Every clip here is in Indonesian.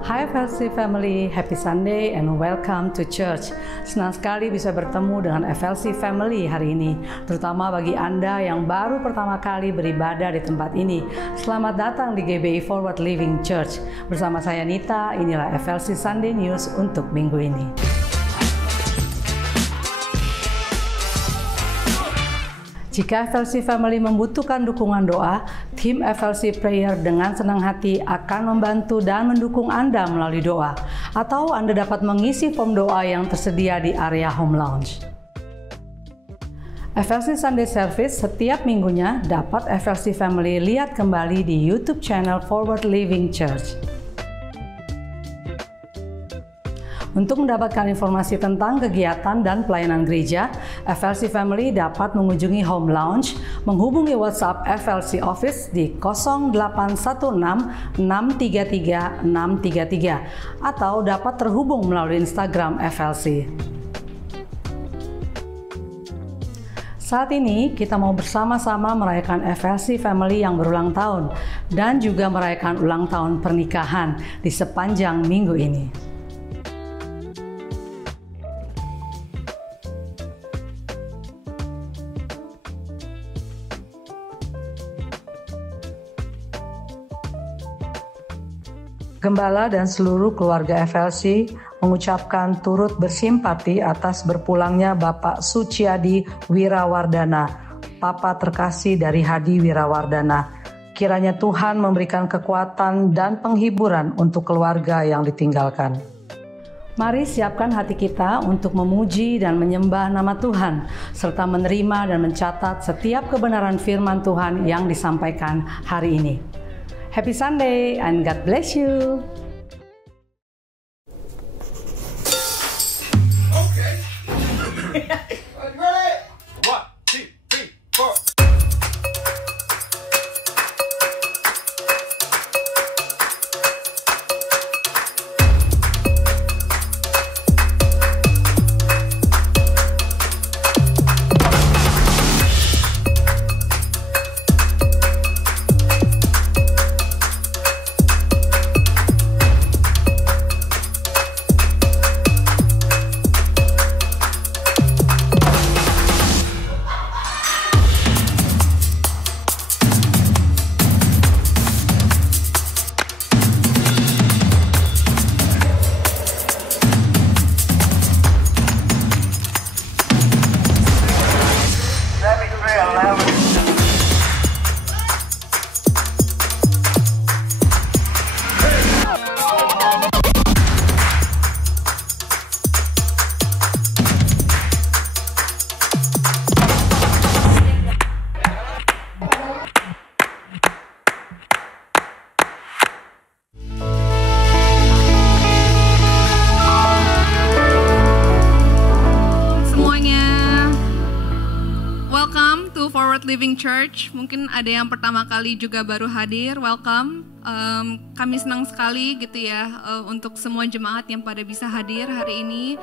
Hai FLC Family, Happy Sunday and welcome to church. Senang sekali bisa bertemu dengan FLC Family hari ini, terutama bagi Anda yang baru pertama kali beribadah di tempat ini. Selamat datang di GBI Forward Living Church. Bersama saya Nita, inilah FLC Sunday News untuk minggu ini. Jika FLC Family membutuhkan dukungan doa, tim FLC Prayer dengan senang hati akan membantu dan mendukung Anda melalui doa. Atau Anda dapat mengisi form doa yang tersedia di area Home Lounge. FLC Sunday Service setiap minggunya dapat FLC Family lihat kembali di YouTube channel Forward Living Church. Untuk mendapatkan informasi tentang kegiatan dan pelayanan gereja, FLC Family dapat mengunjungi Home Lounge, menghubungi WhatsApp FLC Office di 0816 633 633 atau dapat terhubung melalui Instagram FLC. Saat ini kita mau bersama-sama merayakan FLC Family yang berulang tahun dan juga merayakan ulang tahun pernikahan di sepanjang minggu ini. Gembala dan seluruh keluarga FLC mengucapkan turut bersimpati atas berpulangnya Bapak Suciadi Wirawardana, Papa terkasih dari Hadi Wirawardana. Kiranya Tuhan memberikan kekuatan dan penghiburan untuk keluarga yang ditinggalkan. Mari siapkan hati kita untuk memuji dan menyembah nama Tuhan, serta menerima dan mencatat setiap kebenaran firman Tuhan yang disampaikan hari ini. Happy Sunday and God bless you. Okay. Ready? 1, 2, 3, 4. Living Church, mungkin ada yang pertama kali juga baru hadir, welcome. Kami senang sekali gitu ya untuk semua jemaat yang pada bisa hadir hari ini.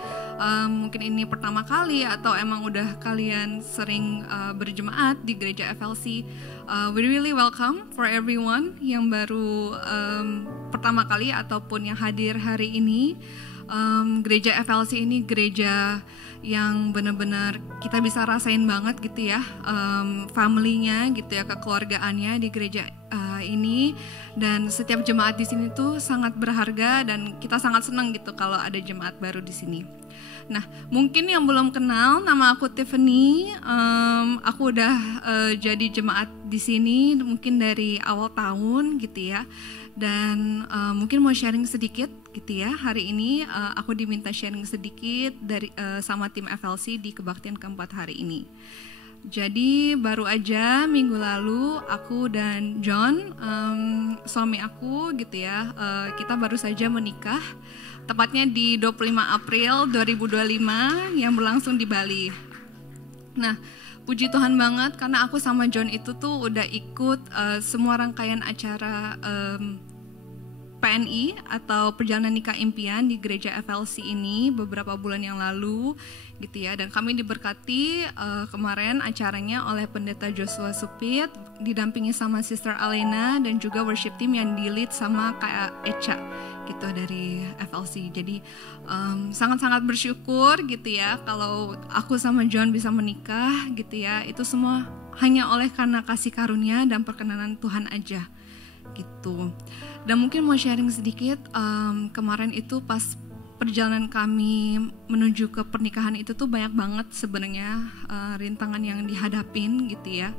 Mungkin ini pertama kali atau emang udah kalian sering berjemaat di gereja FLC. We really welcome for everyone yang baru pertama kali ataupun yang hadir hari ini. Gereja FLC ini gereja yang benar-benar kita bisa rasain banget gitu ya, family-nya gitu ya, kekeluargaannya di gereja ini, dan setiap jemaat di sini tuh sangat berharga dan kita sangat senang gitu kalau ada jemaat baru di sini. Nah, mungkin yang belum kenal, nama aku Tiffany. Aku udah jadi jemaat di sini mungkin dari awal tahun gitu ya. Dan mungkin mau sharing sedikit gitu ya. Hari ini aku diminta sharing sedikit dari sama tim FLC di kebaktian keempat hari ini. Jadi baru aja minggu lalu aku dan John, suami aku gitu ya, kita baru saja menikah. Tepatnya di 25 April 2025 yang berlangsung di Bali. Nah, puji Tuhan banget karena aku sama John itu tuh udah ikut semua rangkaian acara PNI atau Perjalanan Nikah Impian di gereja FLC ini beberapa bulan yang lalu gitu ya. Dan kami diberkati kemarin acaranya oleh Pendeta Joshua Supit didampingi sama Sister Alena dan juga worship team yang di-lead sama Kak Echa gitu dari FLC. Jadi sangat-sangat bersyukur gitu ya kalau aku sama John bisa menikah gitu ya. Itu semua hanya oleh karena kasih karunia dan perkenanan Tuhan aja gitu. Dan mungkin mau sharing sedikit, kemarin itu pas perjalanan kami menuju ke pernikahan itu tuh banyak banget sebenarnya rintangan yang dihadapin gitu ya.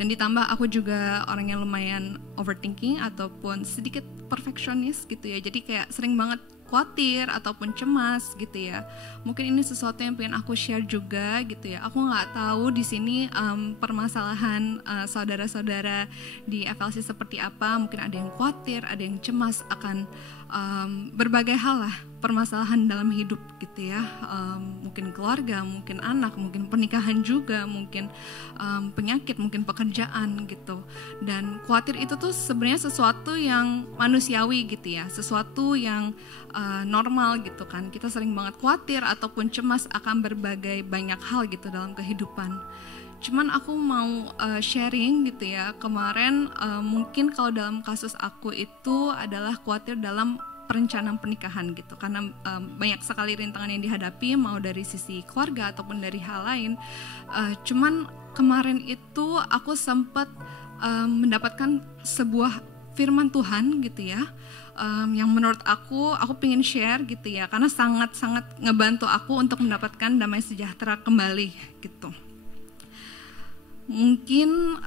Dan ditambah aku juga orang yang lumayan overthinking ataupun sedikit perfeksionis gitu ya. Jadi kayak sering banget khawatir ataupun cemas gitu ya. Mungkin ini sesuatu yang pengen aku share juga gitu ya. Aku nggak tahu di sini permasalahan saudara-saudara di FLC seperti apa. Mungkin ada yang khawatir, ada yang cemas akan berbagai hal lah, permasalahan dalam hidup gitu ya. Mungkin keluarga, mungkin anak, mungkin pernikahan juga, mungkin penyakit, mungkin pekerjaan gitu. Dan khawatir itu tuh sebenarnya sesuatu yang manusiawi gitu ya, sesuatu yang normal gitu kan. Kita sering banget khawatir ataupun cemas akan berbagai banyak hal gitu dalam kehidupan. Cuman aku mau sharing gitu ya, kemarin mungkin kalau dalam kasus aku itu adalah khawatir dalam perencanaan pernikahan gitu, karena banyak sekali rintangan yang dihadapi mau dari sisi keluarga ataupun dari hal lain. Cuman kemarin itu aku sempat mendapatkan sebuah firman Tuhan gitu ya, yang menurut aku pengen share gitu ya, karena sangat-sangat ngebantu aku untuk mendapatkan damai sejahtera kembali gitu. Mungkin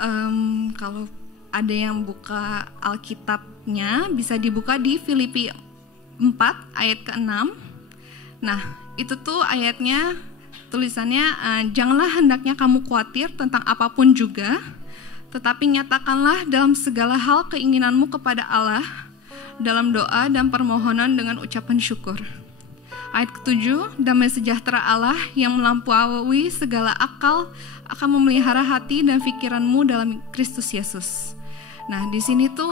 kalau ada yang buka Alkitabnya bisa dibuka di Filipi 4 ayat ke-6. Nah itu tuh ayatnya tulisannya janganlah hendaknya kamu khawatir tentang apapun juga, tetapi nyatakanlah dalam segala hal keinginanmu kepada Allah dalam doa dan permohonan dengan ucapan syukur. Ayat ke-7, damai sejahtera Allah yang melampaui segala akal akan memelihara hati dan pikiranmu dalam Kristus Yesus. Nah di sini tuh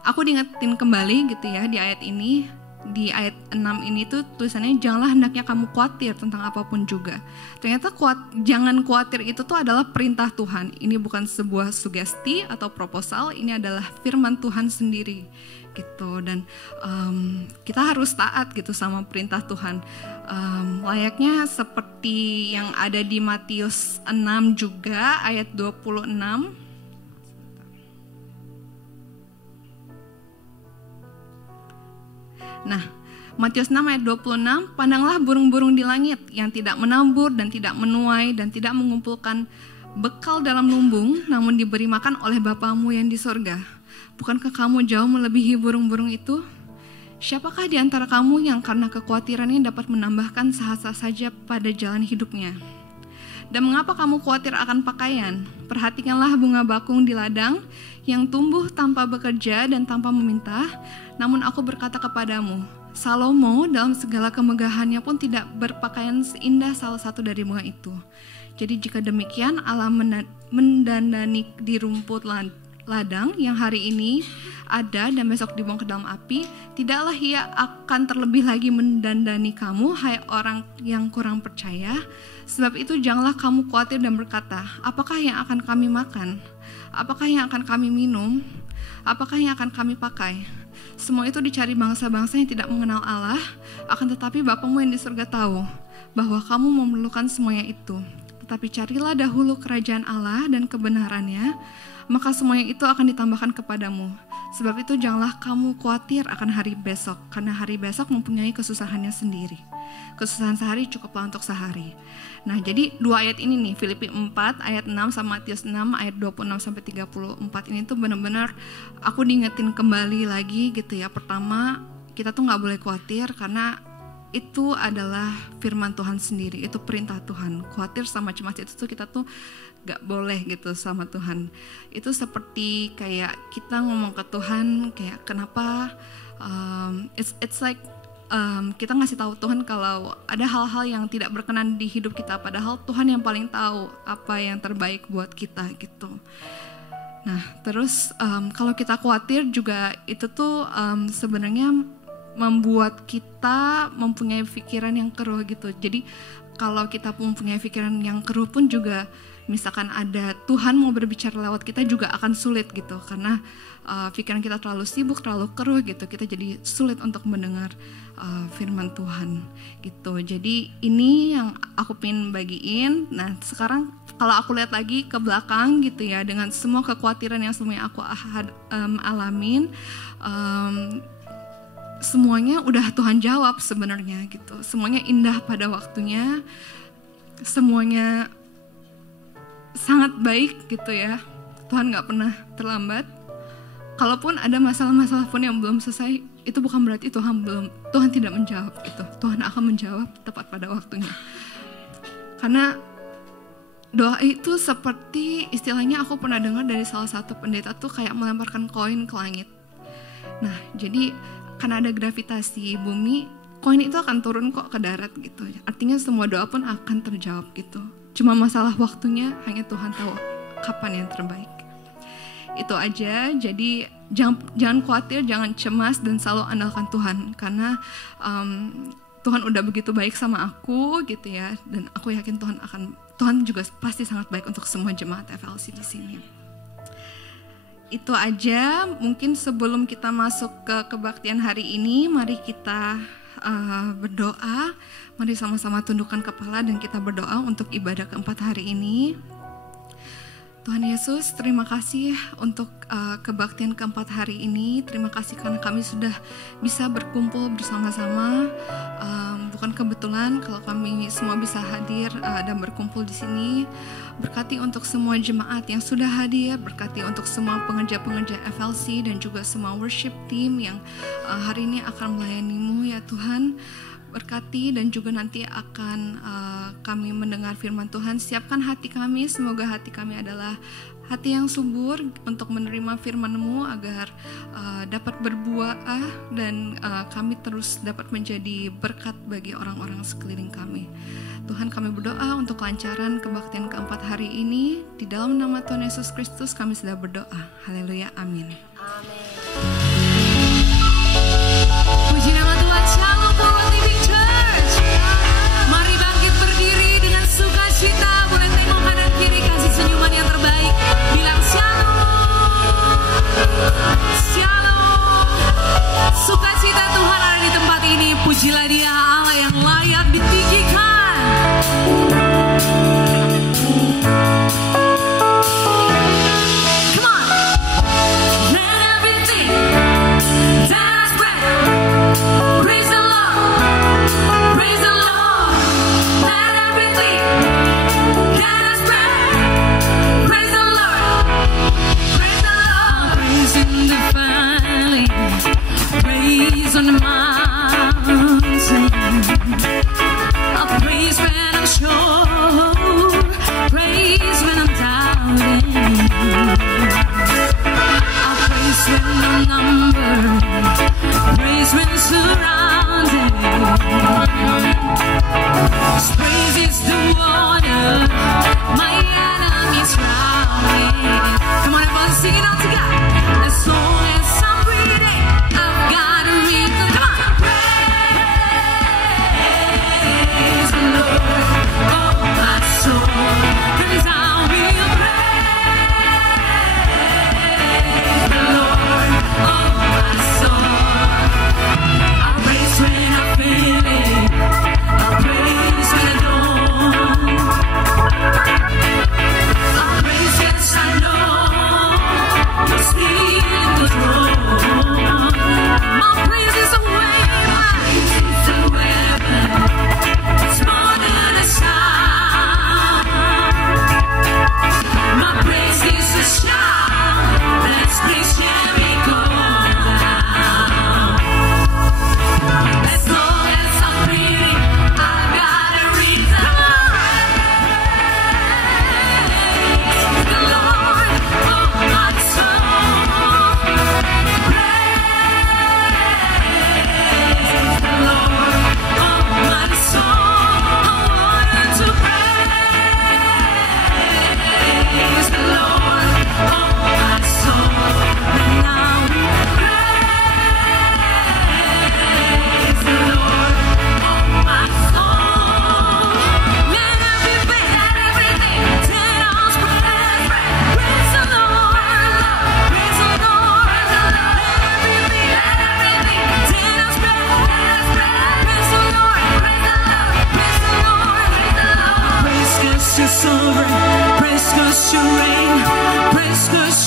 aku diingetin kembali gitu ya di ayat ini, di ayat 6 ini tuh tulisannya janganlah hendaknya kamu khawatir tentang apapun juga. Ternyata jangan khawatir itu tuh adalah perintah Tuhan. Ini bukan sebuah sugesti atau proposal, ini adalah firman Tuhan sendiri gitu. Dan kita harus taat gitu sama perintah Tuhan. Layaknya seperti yang ada di Matius 6 juga ayat 26. Nah, Matius 6 ayat 26, pandanglah burung-burung di langit yang tidak menabur dan tidak menuai dan tidak mengumpulkan bekal dalam lumbung, namun diberi makan oleh Bapamu yang di sorga. Bukankah kamu jauh melebihi burung-burung itu? Siapakah di antara kamu yang karena kekhawatirannya dapat menambahkan sehasta saja pada jalan hidupnya? Dan mengapa kamu khawatir akan pakaian? Perhatikanlah bunga bakung di ladang yang tumbuh tanpa bekerja dan tanpa meminta. Namun aku berkata kepadamu, Salomo dalam segala kemegahannya pun tidak berpakaian seindah salah satu dari bunga itu. Jadi jika demikian Allah mendandani di rumput ladang yang hari ini ada dan besok dibuang ke dalam api, tidaklah ia akan terlebih lagi mendandani kamu, hai orang yang kurang percaya. Sebab itu janganlah kamu khawatir dan berkata, apakah yang akan kami makan? Apakah yang akan kami minum? Apakah yang akan kami pakai? Semua itu dicari bangsa-bangsa yang tidak mengenal Allah, akan tetapi Bapamu yang di surga tahu bahwa kamu memerlukan semuanya itu. Tetapi carilah dahulu kerajaan Allah dan kebenarannya, maka semuanya itu akan ditambahkan kepadamu. Sebab itu janganlah kamu khawatir akan hari besok, karena hari besok mempunyai kesusahannya sendiri. Kesusahan sehari cukuplah untuk sehari. Nah, jadi dua ayat ini nih, Filipi 4 ayat 6 sama Matius 6 ayat 26 sampai 34 ini tuh benar-benar aku diingetin kembali lagi gitu ya. Pertama, kita tuh nggak boleh khawatir karena itu adalah firman Tuhan sendiri, itu perintah Tuhan. Khawatir sama cemas itu tuh kita tuh gak boleh gitu sama Tuhan. Itu seperti kayak kita ngomong ke Tuhan kayak kenapa it's like kita ngasih tahu Tuhan kalau ada hal-hal yang tidak berkenan di hidup kita, padahal Tuhan yang paling tahu apa yang terbaik buat kita gitu. Nah terus kalau kita khawatir juga itu tuh sebenarnya membuat kita mempunyai pikiran yang keruh gitu. Jadi kalau kita mempunyai pikiran yang keruh pun juga, misalkan ada Tuhan mau berbicara lewat kita juga akan sulit gitu, karena pikiran kita terlalu sibuk, terlalu keruh gitu, kita jadi sulit untuk mendengar firman Tuhan gitu. Jadi ini yang aku pengen bagiin. Nah sekarang kalau aku lihat lagi ke belakang gitu ya, dengan semua kekhawatiran yang semuanya aku alamin, semuanya udah Tuhan jawab sebenarnya gitu. Semuanya indah pada waktunya, semuanya sangat baik gitu ya. Tuhan gak pernah terlambat. Kalaupun ada masalah-masalah pun yang belum selesai, itu bukan berarti Tuhan tidak menjawab gitu. Tuhan akan menjawab tepat pada waktunya. Karena doa itu seperti, istilahnya aku pernah dengar dari salah satu pendeta tuh kayak melemparkan koin ke langit. Nah jadi karena ada gravitasi bumi, koin itu akan turun kok ke darat gitu. Artinya semua doa pun akan terjawab gitu. Cuma masalah waktunya hanya Tuhan tahu kapan yang terbaik. Itu aja. Jadi jangan khawatir, jangan cemas, dan selalu andalkan Tuhan, karena Tuhan udah begitu baik sama aku gitu ya, dan aku yakin Tuhan juga pasti sangat baik untuk semua jemaat FLC di sini. Itu aja. Mungkin sebelum kita masuk ke kebaktian hari ini, mari kita berdoa. Mari sama-sama tundukkan kepala dan kita berdoa untuk ibadah keempat hari ini. Tuhan Yesus, terima kasih untuk kebaktian keempat hari ini. Terima kasih karena kami sudah bisa berkumpul bersama-sama. Bukan kebetulan kalau kami semua bisa hadir dan berkumpul di sini. Berkati untuk semua jemaat yang sudah hadir, berkati untuk semua pengerja-pengerja FLC dan juga semua worship team yang hari ini akan melayani-Mu ya Tuhan. Berkati dan juga nanti akan kami mendengar firman Tuhan. Siapkan hati kami, semoga hati kami adalah hati yang subur untuk menerima firman-Mu agar dapat berbuah dan kami terus dapat menjadi berkat bagi orang-orang sekeliling kami. Tuhan, kami berdoa untuk kelancaran kebaktian keempat hari ini. Di dalam nama Tuhan Yesus Kristus kami sudah berdoa. Haleluya, amin. Puji nama Tuhan. Shalom Power Living Church. Mari bangkit berdiri dengan sukacita. Boleh tengok kanan kiri, kasih senyuman yang terbaik. Bilang shalom. Shalom. Sukacita Tuhan ada di tempat ini. Pujilah Dia, Allah yang layak ditinggikan. Come on. Let everything that's breath. Praise the Lord. Praise the Lord. Let everything that's breath. Praise the Lord. Praise the Lord. Praise in the valley. Praise on the mountain. I'll praise when I'm sure. Praise when I'm doubting. I'll praise when I'm numbered. Praise when surrounded. His praise is the water my enemies drowning. Come on, everyone, sing it all together. As long as I'm breathing, I've got a reason. Come on.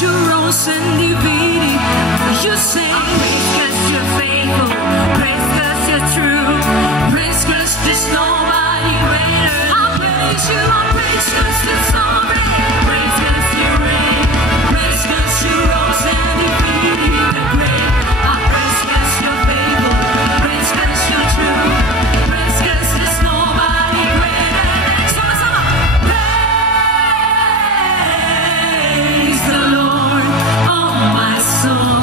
you rose and defeated. You say, praise 'cause you're faithful, praise 'cause you're true, praise 'cause there's nobody greater. I praise you, I praise 'cause you're sovereign, praise 'cause you reign, praise 'cause you rose and defeated the grave. I praise 'cause you're faithful, praise 'cause you're true, praise 'cause there's nobody greater. Sama-sama, praise the Lord, oh my soul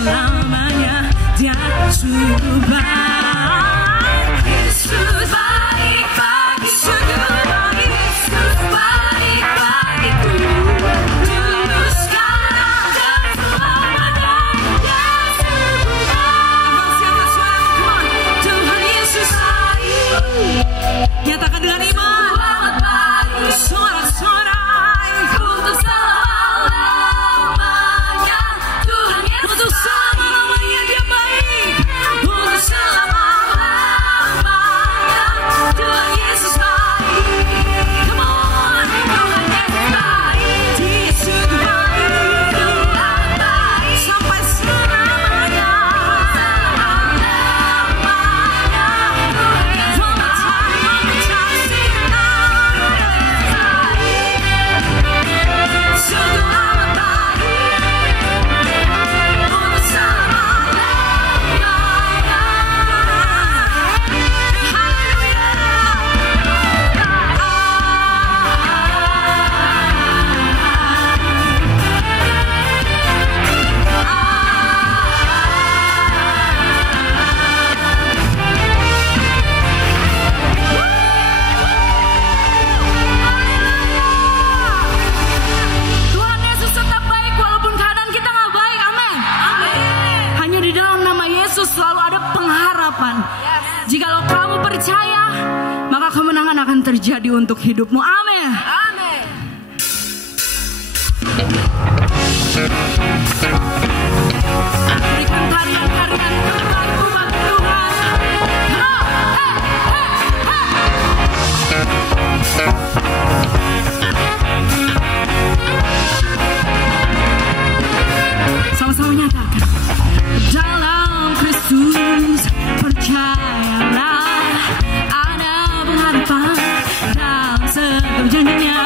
selamanya. Dia sungguh baik, Yesus baik bagi sungguh baik, Yesus baik bagiku. Dulu sekarang dan selamanya. Dia sungguh baik. Siapa suaramu? Come on. Tuhan Yesus baik. Nyatakan dengan iman. Sorak-sorai untuk selama-lamanya. Tuhan Yesus untuk selama-lamanya Dia baik. Untuk selama-lamanya Tuhan Yesus baik. Come on. Tuhan Yesus baik. Dia sungguh baik. Tuhan baik sampai selamanya. Selamanya Tuhan Yesus selalu ada pengharapan. Jikalau kamu percaya, maka kemenangan akan terjadi untuk hidupmu. Amin. Amin. Berikan tarian-tarian terbaik buat Tuhan. Sama-sama nyatakan. Dalam Kristus percayalah, ada pengharapan dalam setiap janjinya.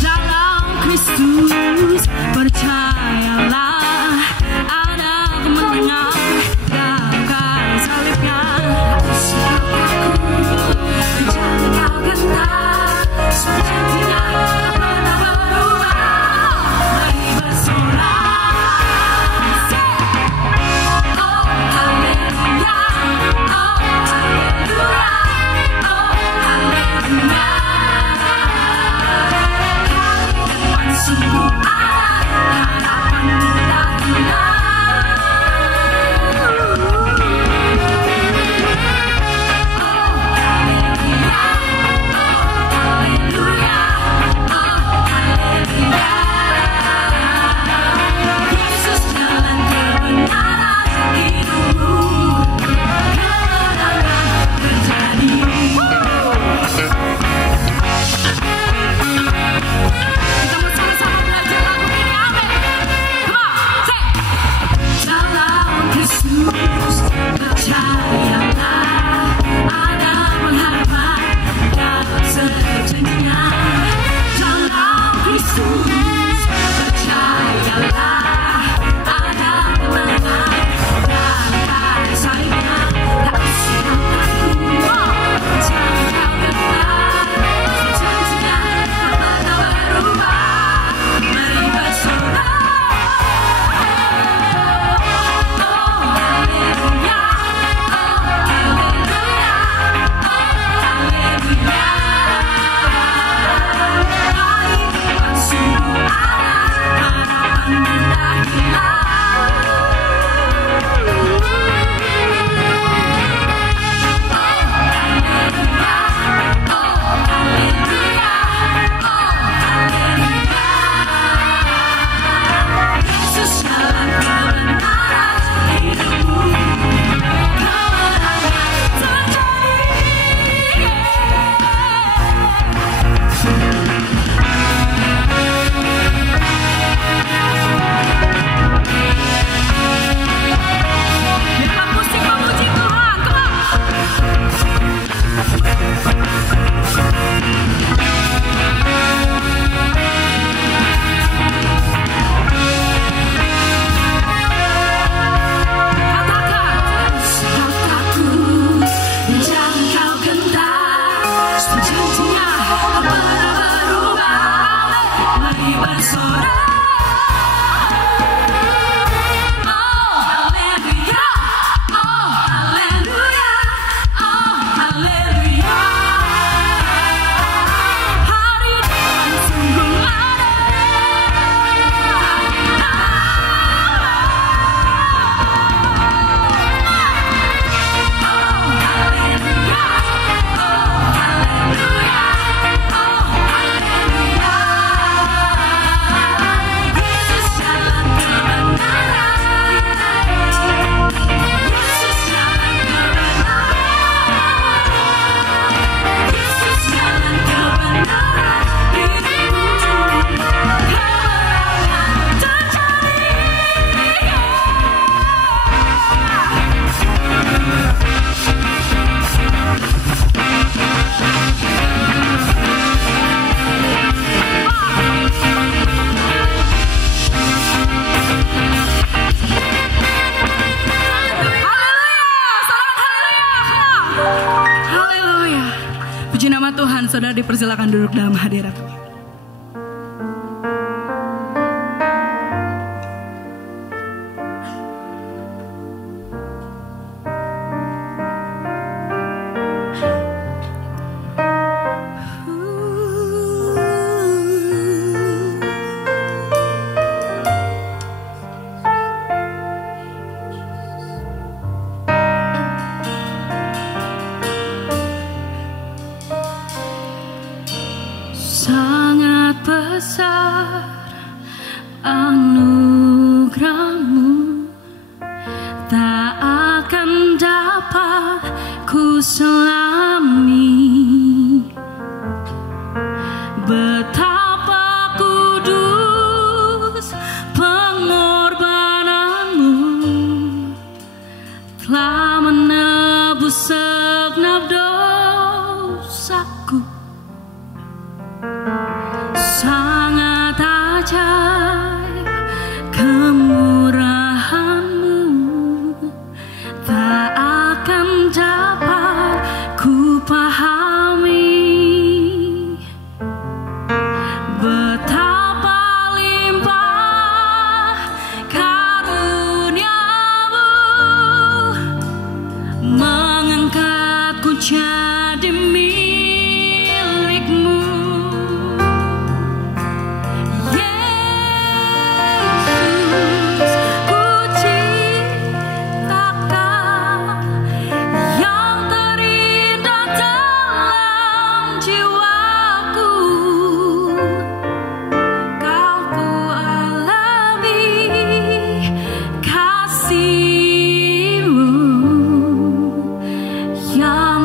Dalam Kristus percayalah, ada kemenangan dalam kasih Puji nama Tuhan, saudara dipersilakan duduk dalam hadirat. Sangat besar anugerahmu, tak akan dapat ku selami. Betapa kudus pengorbananmu, telah menebus segenap dosaku. Sangat ajaib kemurahan-Mu, tak akan dapat ku pahami. Betapa limpah karunia-Mu, mengangkatku jadi milik-Mu. Yang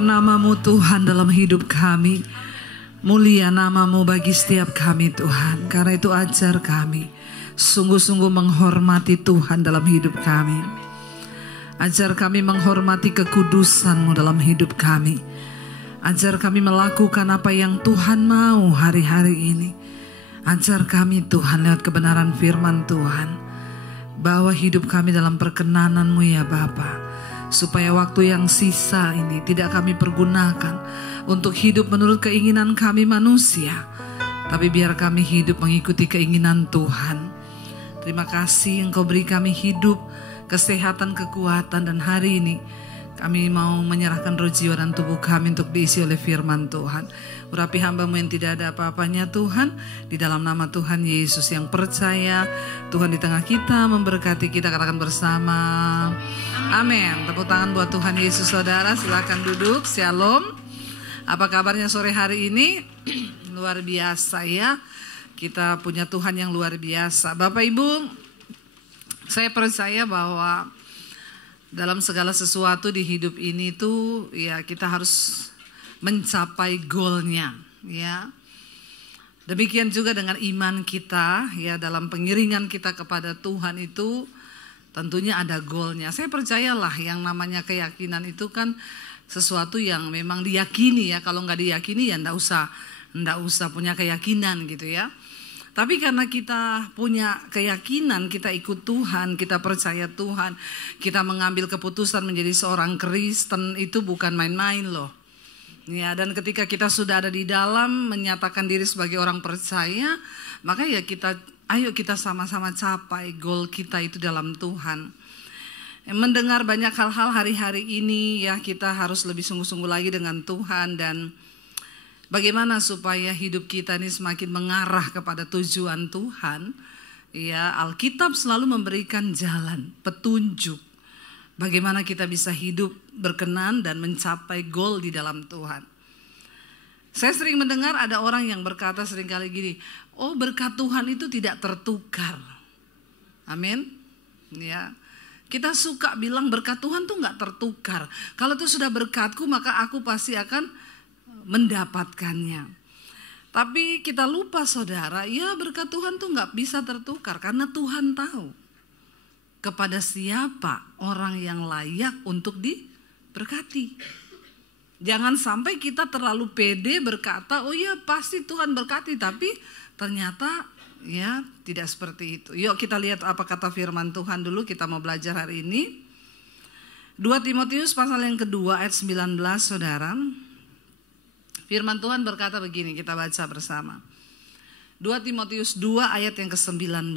Besar nama-Mu Tuhan dalam hidup kami. Mulia nama-Mu bagi setiap kami Tuhan. Karena itu ajar kami sungguh-sungguh menghormati Tuhan dalam hidup kami. Ajar kami menghormati kekudusan-Mu dalam hidup kami. Ajar kami melakukan apa yang Tuhan mau hari-hari ini. Ajar kami Tuhan lewat kebenaran firman Tuhan. Bawa hidup kami dalam perkenanan-Mu ya Bapa. Supaya waktu yang sisa ini tidak kami pergunakan untuk hidup menurut keinginan kami manusia. Tapi biar kami hidup mengikuti keinginan Tuhan. Terima kasih Engkau beri kami hidup, kesehatan, kekuatan. Dan hari ini kami mau menyerahkan roh jiwa dan tubuh kami untuk diisi oleh firman Tuhan. Urapi hamba-Mu yang tidak ada apa-apanya Tuhan. Di dalam nama Tuhan Yesus yang percaya Tuhan di tengah kita memberkati kita, katakan bersama amin. Tepuk tangan buat Tuhan Yesus saudara. Silakan duduk. Shalom. Apa kabarnya sore hari ini? Luar biasa ya. Kita punya Tuhan yang luar biasa. Bapak Ibu, saya percaya bahwa dalam segala sesuatu di hidup ini tuh ya kita harus mencapai goalnya ya. Demikian juga dengan iman kita ya, dalam pengiringan kita kepada Tuhan itu tentunya ada goalnya. Saya percayalah yang namanya keyakinan itu kan sesuatu yang memang diyakini ya. Kalau nggak diyakini ya nggak usah punya keyakinan gitu ya. Tapi karena kita punya keyakinan, kita ikut Tuhan, kita percaya Tuhan, kita mengambil keputusan menjadi seorang Kristen itu bukan main-main loh. Ya, dan ketika kita sudah ada di dalam menyatakan diri sebagai orang percaya, maka ya ayo kita sama-sama capai goal kita itu dalam Tuhan. Mendengar banyak hal-hal hari-hari ini ya, kita harus lebih sungguh-sungguh lagi dengan Tuhan dan bagaimana supaya hidup kita ini semakin mengarah kepada tujuan Tuhan. Ya, Alkitab selalu memberikan jalan, petunjuk. Bagaimana kita bisa hidup berkenan dan mencapai goal di dalam Tuhan. Saya sering mendengar ada orang yang berkata seringkali gini, oh berkat Tuhan itu tidak tertukar. Amin. Ya, kita suka bilang berkat Tuhan tuh nggak tertukar. Kalau itu sudah berkatku maka aku pasti akan mendapatkannya. Tapi kita lupa saudara, ya berkat Tuhan tuh nggak bisa tertukar karena Tuhan tahu kepada siapa orang yang layak untuk diberkati. Jangan sampai kita terlalu pede berkata, oh ya pasti Tuhan berkati, tapi ternyata ya tidak seperti itu. Yuk kita lihat apa kata firman Tuhan dulu, kita mau belajar hari ini. 2 Timotius pasal yang kedua ayat 19 saudara. Firman Tuhan berkata begini, kita baca bersama. 2 Timotius 2 ayat yang ke-19.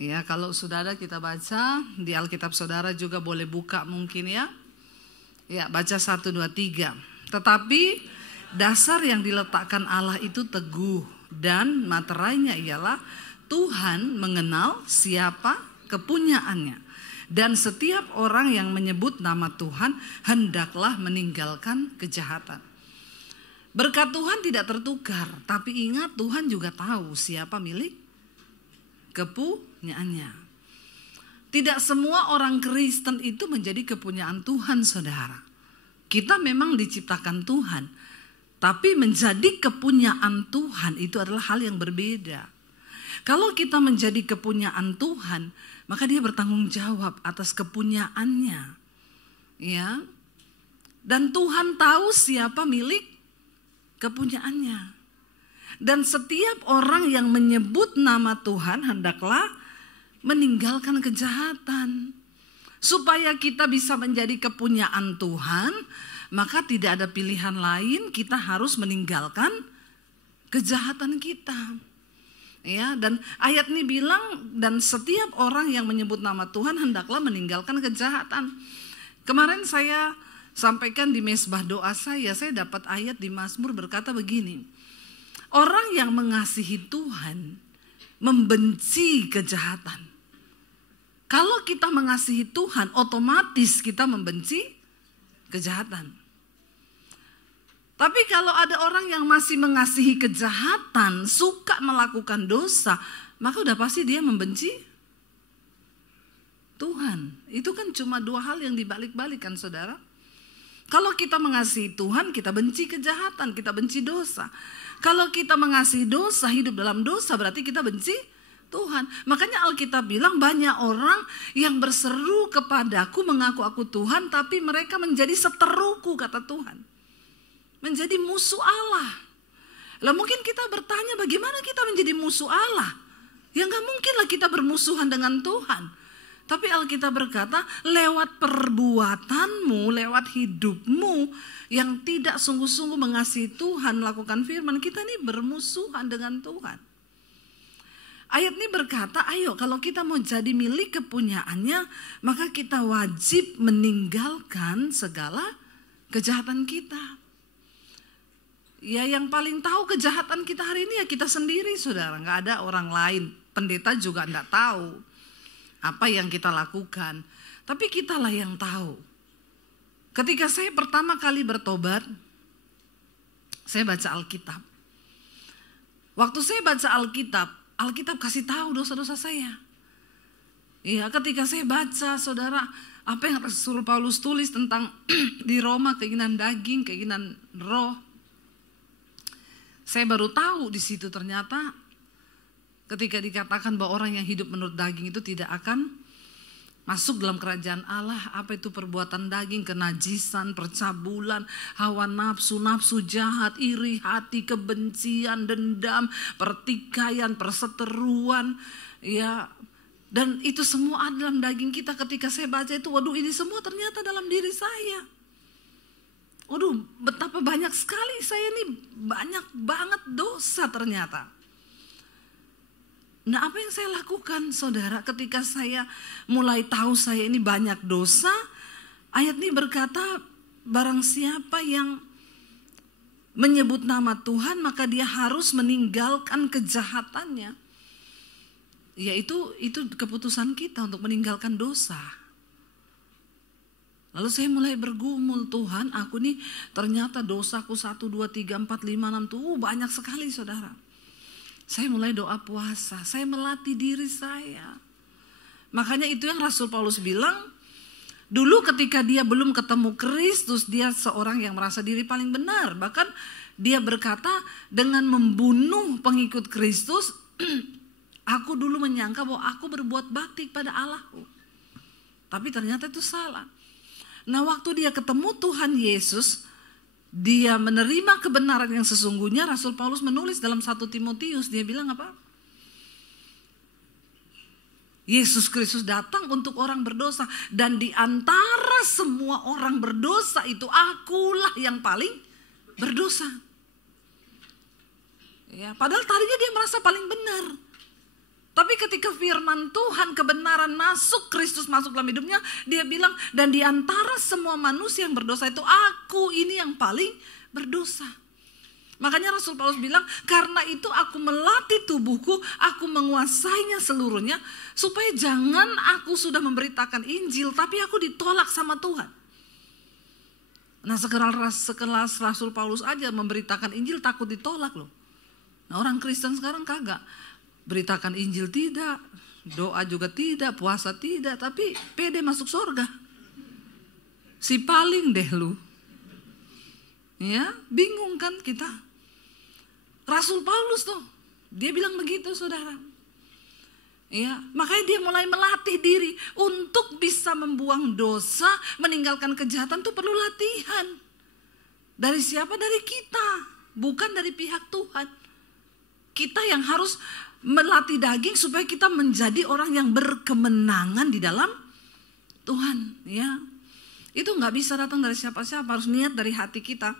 Ya, kalau sudah ada kita baca di Alkitab saudara juga boleh buka mungkin ya. Ya, baca 1, 2, 3. Tetapi dasar yang diletakkan Allah itu teguh dan materainya ialah Tuhan mengenal siapa kepunyaannya. Dan setiap orang yang menyebut nama Tuhan hendaklah meninggalkan kejahatan. Berkat Tuhan tidak tertukar, tapi ingat Tuhan juga tahu siapa milik kepunyaannya. Tidak semua orang Kristen itu menjadi kepunyaan Tuhan saudara. Kita memang diciptakan Tuhan, tapi menjadi kepunyaan Tuhan itu adalah hal yang berbeda. Kalau kita menjadi kepunyaan Tuhan, maka dia bertanggung jawab atas kepunyaannya. Ya. Dan Tuhan tahu siapa milik kepunyaannya. Dan setiap orang yang menyebut nama Tuhan hendaklah meninggalkan kejahatan. Supaya kita bisa menjadi kepunyaan Tuhan, maka tidak ada pilihan lain, kita harus meninggalkan kejahatan kita. Ya, dan ayat ini bilang dan setiap orang yang menyebut nama Tuhan hendaklah meninggalkan kejahatan. Kemarin saya sampaikan di mesbah doa saya dapat ayat di Mazmur berkata begini. Orang yang mengasihi Tuhan membenci kejahatan. Kalau kita mengasihi Tuhan, otomatis kita membenci kejahatan. Tapi kalau ada orang yang masih mengasihi kejahatan, suka melakukan dosa, maka udah pasti dia membenci Tuhan. Itu kan cuma dua hal yang dibalik-balikan saudara. Kalau kita mengasihi Tuhan, kita benci kejahatan, kita benci dosa. Kalau kita mengasihi dosa, hidup dalam dosa, berarti kita benci Tuhan. Makanya Alkitab bilang banyak orang yang berseru kepadaku mengaku aku Tuhan, tapi mereka menjadi seteruku, kata Tuhan. Menjadi musuh Allah. Lah mungkin kita bertanya, bagaimana kita menjadi musuh Allah? Ya gak mungkin lah kita bermusuhan dengan Tuhan. Tapi Alkitab berkata, lewat perbuatanmu, lewat hidupmu yang tidak sungguh-sungguh mengasihi Tuhan, melakukan firman, kita ini bermusuhan dengan Tuhan. Ayat ini berkata, ayo kalau kita mau jadi milik kepunyaannya, maka kita wajib meninggalkan segala kejahatan kita. Ya yang paling tahu kejahatan kita hari ini ya kita sendiri, saudara. Gak ada orang lain. Pendeta juga gak tahu apa yang kita lakukan. Tapi kitalah yang tahu. Ketika saya pertama kali bertobat, saya baca Alkitab. Waktu saya baca Alkitab kasih tahu dosa-dosa saya. Iya, ketika saya baca, saudara, apa yang Rasul Paulus tulis tentang di Roma, keinginan daging, keinginan roh. Saya baru tahu di situ ternyata ketika dikatakan bahwa orang yang hidup menurut daging itu tidak akan masuk dalam kerajaan Allah. Apa itu perbuatan daging? Kenajisan, percabulan, hawa nafsu, nafsu jahat, iri hati, kebencian, dendam, pertikaian, perseteruan, ya. Dan itu semua ada dalam daging kita. Ketika saya baca itu, waduh ini semua ternyata dalam diri saya. Waduh betapa banyak sekali saya ini, banyak banget dosa ternyata. Nah apa yang saya lakukan saudara ketika saya mulai tahu saya ini banyak dosa. Ayat ini berkata barang siapa yang menyebut nama Tuhan maka dia harus meninggalkan kejahatannya. Yaitu keputusan kita untuk meninggalkan dosa. Lalu saya mulai bergumul, Tuhan aku nih ternyata dosaku 1, 2, 3, 4, 5, 6 tuh banyak sekali saudara. Saya mulai doa puasa, saya melatih diri saya. Makanya itu yang Rasul Paulus bilang, dulu ketika dia belum ketemu Kristus, dia seorang yang merasa diri paling benar. Bahkan dia berkata, dengan membunuh pengikut Kristus, aku dulu menyangka bahwa aku berbuat bakti kepada Allahku. Tapi ternyata itu salah. Nah waktu dia ketemu Tuhan Yesus, dia menerima kebenaran yang sesungguhnya. Rasul Paulus menulis dalam 1 Timotius, dia bilang apa? Yesus Kristus datang untuk orang berdosa, dan di antara semua orang berdosa itu akulah yang paling berdosa. Ya, padahal tadinya dia merasa paling benar. Tapi ketika firman Tuhan, kebenaran masuk, Kristus masuk dalam hidupnya, dia bilang, dan di antara semua manusia yang berdosa itu aku ini yang paling berdosa. Makanya Rasul Paulus bilang, karena itu aku melatih tubuhku, aku menguasainya seluruhnya, supaya jangan aku sudah memberitakan Injil, tapi aku ditolak sama Tuhan. Nah sekelas Rasul Paulus aja memberitakan Injil takut ditolak loh. Nah orang Kristen sekarang kagak. Beritakan Injil tidak, doa juga tidak, puasa tidak, tapi pede masuk surga. Si paling deh lu. Ya, bingung kan kita. Rasul Paulus tuh, dia bilang begitu saudara. Ya, makanya dia mulai melatih diri untuk bisa membuang dosa, meninggalkan kejahatan tuh perlu latihan. Dari siapa? Dari kita, bukan dari pihak Tuhan. Kita yang harus melatih daging supaya kita menjadi orang yang berkemenangan di dalam Tuhan, ya. Itu nggak bisa datang dari siapa-siapa, harus niat dari hati kita.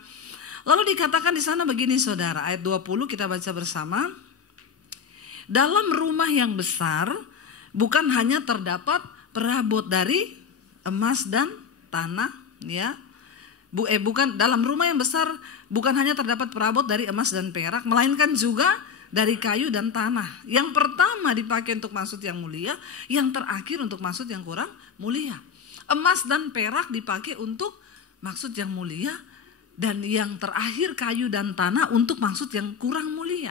Lalu dikatakan di sana begini saudara, ayat 20 kita baca bersama. Dalam rumah yang besar bukan hanya terdapat perabot dari emas dan tanah, ya. Bukan dalam rumah yang besar bukan hanya terdapat perabot dari emas dan perak, melainkan juga dari kayu dan tanah. Yang pertama dipakai untuk maksud yang mulia, yang terakhir untuk maksud yang kurang mulia. Emas dan perak dipakai untuk maksud yang mulia, dan yang terakhir kayu dan tanah untuk maksud yang kurang mulia.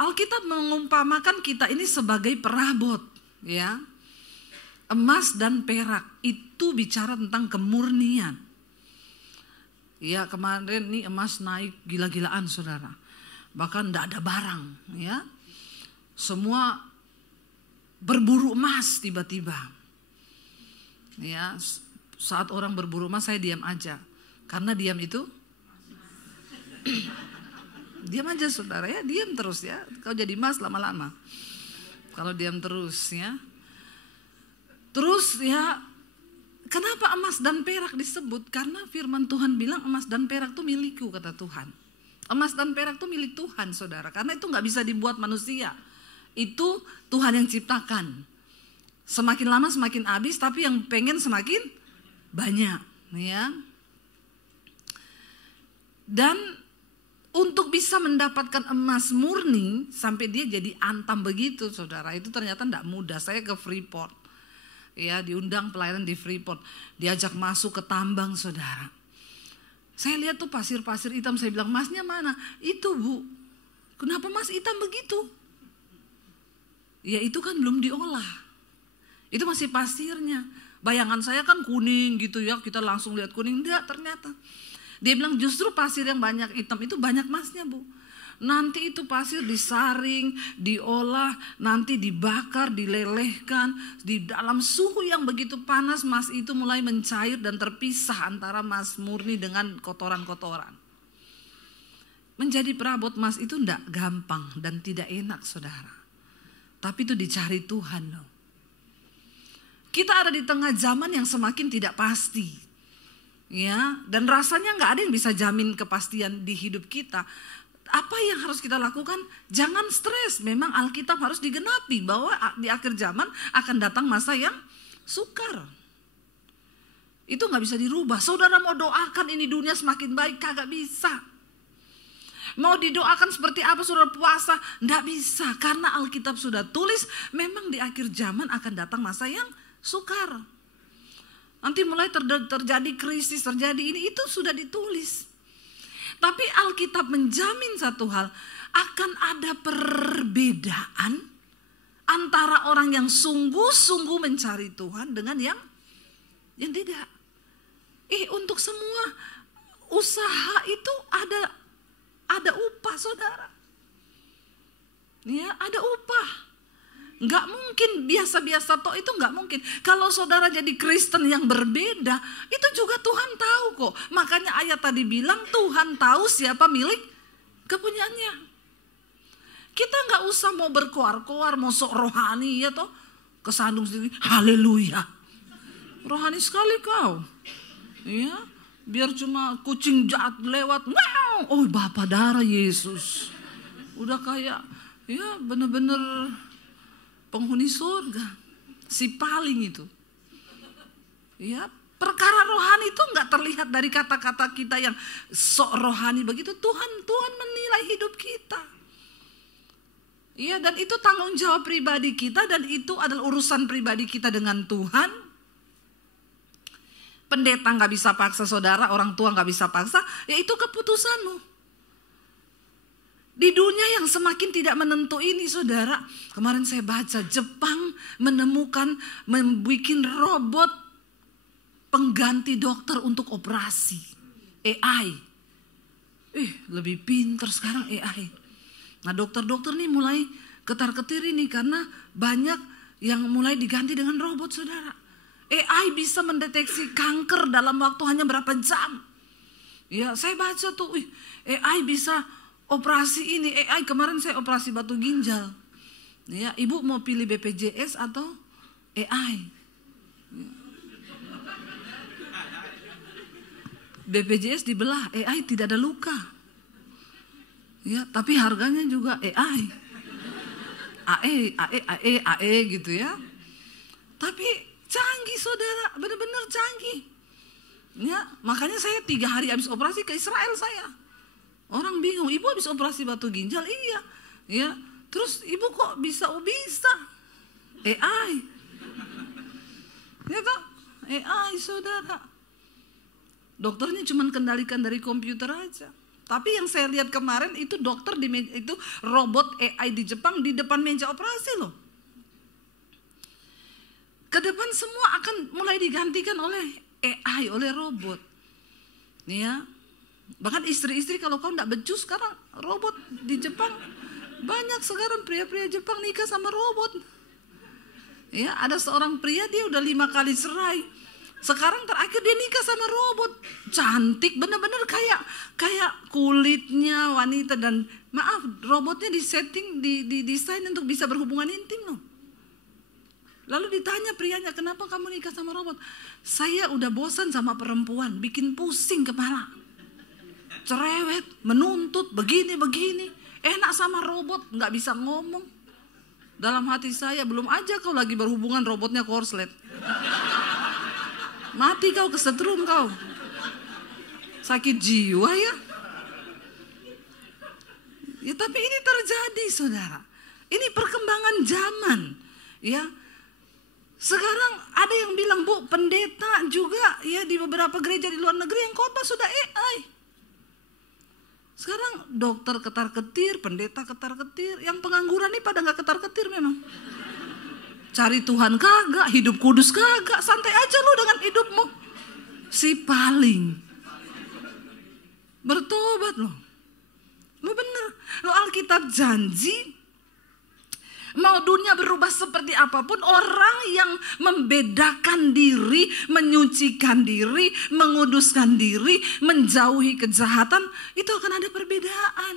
Alkitab mengumpamakan kita ini sebagai perabot, ya. Emas dan perak itu bicara tentang kemurnian. Ya, kemarin nih emas naik gila-gilaan saudara. Bahkan tidak ada barang, ya. Semua berburu emas tiba-tiba. Ya, saat orang berburu emas saya diam aja. Karena diam itu diam aja saudara ya, diam terus ya. Kau jadi emas lama-lama. Kalau diam terus ya. Terus ya, kenapa emas dan perak disebut? Karena firman Tuhan bilang emas dan perak itu milikku, kata Tuhan. Emas dan perak itu milik Tuhan saudara. Karena itu gak bisa dibuat manusia. Itu Tuhan yang ciptakan. Semakin lama semakin habis, tapi yang pengen semakin banyak ya. Dan untuk bisa mendapatkan emas murni sampai dia jadi antam begitu saudara, itu ternyata tidak mudah. Saya ke Freeport. Ya, diundang pelayanan di Freeport, diajak masuk ke tambang saudara. Saya lihat tuh pasir-pasir hitam, saya bilang, "Masnya mana?" "Itu Bu." "Kenapa mas hitam begitu?" "Ya itu kan belum diolah. Itu masih pasirnya." Bayangan saya kan kuning gitu ya, kita langsung lihat kuning. Enggak, ternyata. Dia bilang justru pasir yang banyak hitam itu banyak masnya Bu. Nanti itu pasir disaring, diolah, nanti dibakar, dilelehkan. Di dalam suhu yang begitu panas, mas itu mulai mencair dan terpisah antara mas murni dengan kotoran-kotoran. Menjadi perabot mas itu tidak gampang dan tidak enak saudara. Tapi itu dicari Tuhan loh. Kita ada di tengah zaman yang semakin tidak pasti. Ya, dan rasanya nggak ada yang bisa jamin kepastian di hidup kita. Apa yang harus kita lakukan? Jangan stres. Memang Alkitab harus digenapi bahwa di akhir zaman akan datang masa yang sukar. Itu gak bisa dirubah. Saudara mau doakan ini dunia semakin baik, kagak bisa. Mau didoakan seperti apa saudara puasa? Gak bisa. Karena Alkitab sudah tulis memang di akhir zaman akan datang masa yang sukar. Nanti mulai terjadi krisis, terjadi ini, itu sudah ditulis. Tapi Alkitab menjamin satu hal, akan ada perbedaan antara orang yang sungguh-sungguh mencari Tuhan dengan yang tidak. Untuk semua usaha itu ada upah saudara. Ya, ada upah. Nggak mungkin biasa-biasa toh, itu nggak mungkin. Kalau saudara jadi Kristen yang berbeda, itu juga Tuhan tahu kok. Makanya ayat tadi bilang Tuhan tahu siapa milik kepunyaannya. Kita nggak usah mau berkoar-koar, mau sok rohani ya toh, kesandung sendiri. Haleluya, rohani sekali kau. Ya, biar cuma kucing jahat lewat, wow, oh Bapa darah Yesus. Udah kayak ya bener-bener penghuni surga, si paling itu. Ya, perkara rohani itu nggak terlihat dari kata-kata kita yang sok rohani begitu. Tuhan menilai hidup kita. Ya, dan itu tanggung jawab pribadi kita dan itu adalah urusan pribadi kita dengan Tuhan. Pendeta nggak bisa paksa saudara, orang tua nggak bisa paksa. Ya itu keputusanmu. Di dunia yang semakin tidak menentu ini saudara, kemarin saya baca Jepang membuat robot pengganti dokter untuk operasi, AI. Lebih pintar sekarang AI. Nah dokter-dokter nih mulai ketar-ketir ini karena banyak yang mulai diganti dengan robot saudara. AI bisa mendeteksi kanker dalam waktu hanya berapa jam. Ya saya baca tuh, AI bisa operasi ini. AI kemarin saya operasi batu ginjal. Ya, ibu mau pilih BPJS atau AI? Ya. BPJS dibelah, AI tidak ada luka. Ya, tapi harganya juga AI. AE gitu ya. Tapi canggih saudara, benar-benar canggih. Ya, makanya saya 3 hari habis operasi ke Israel saya. Orang bingung, ibu habis operasi batu ginjal? Iya. Ya, terus ibu kok bisa? AI. Ya toh? AI saudara. Dokternya cuma kendalikan dari komputer aja. Tapi yang saya lihat kemarin itu dokter itu robot AI di Jepang di depan meja operasi loh. Ke depan semua akan mulai digantikan oleh AI, oleh robot. Ya. Bahkan istri-istri kalau kau enggak becus sekarang robot di Jepang. Banyak sekarang pria-pria Jepang nikah sama robot. Ya, ada seorang pria dia udah 5 kali cerai. Sekarang terakhir dia nikah sama robot. Cantik, bener-bener kayak kulitnya wanita. Dan maaf, robotnya disetting, didesain untuk bisa berhubungan intim loh. Lalu ditanya prianya, kenapa kamu nikah sama robot? Saya udah bosan sama perempuan, bikin pusing kepala. Cerewet, menuntut, begini-begini. Enak sama robot, gak bisa ngomong. Dalam hati saya, belum aja kau lagi berhubungan robotnya korslet. Mati kau, kesetrum kau. Sakit jiwa ya. Ya tapi ini terjadi saudara. Ini perkembangan zaman. Ya. Sekarang ada yang bilang, Bu, pendeta juga ya di beberapa gereja di luar negeri yang khotbah sudah AI. Sekarang dokter ketar-ketir, pendeta ketar-ketir, yang pengangguran nih pada gak ketar-ketir memang. Cari Tuhan kagak, hidup kudus kagak, santai aja lu dengan hidupmu. Si paling. Bertobat loh. Lu bener, lu Alkitab janji mau dunia berubah seperti apapun, orang yang membedakan diri, menyucikan diri, menguduskan diri, menjauhi kejahatan, itu akan ada perbedaan.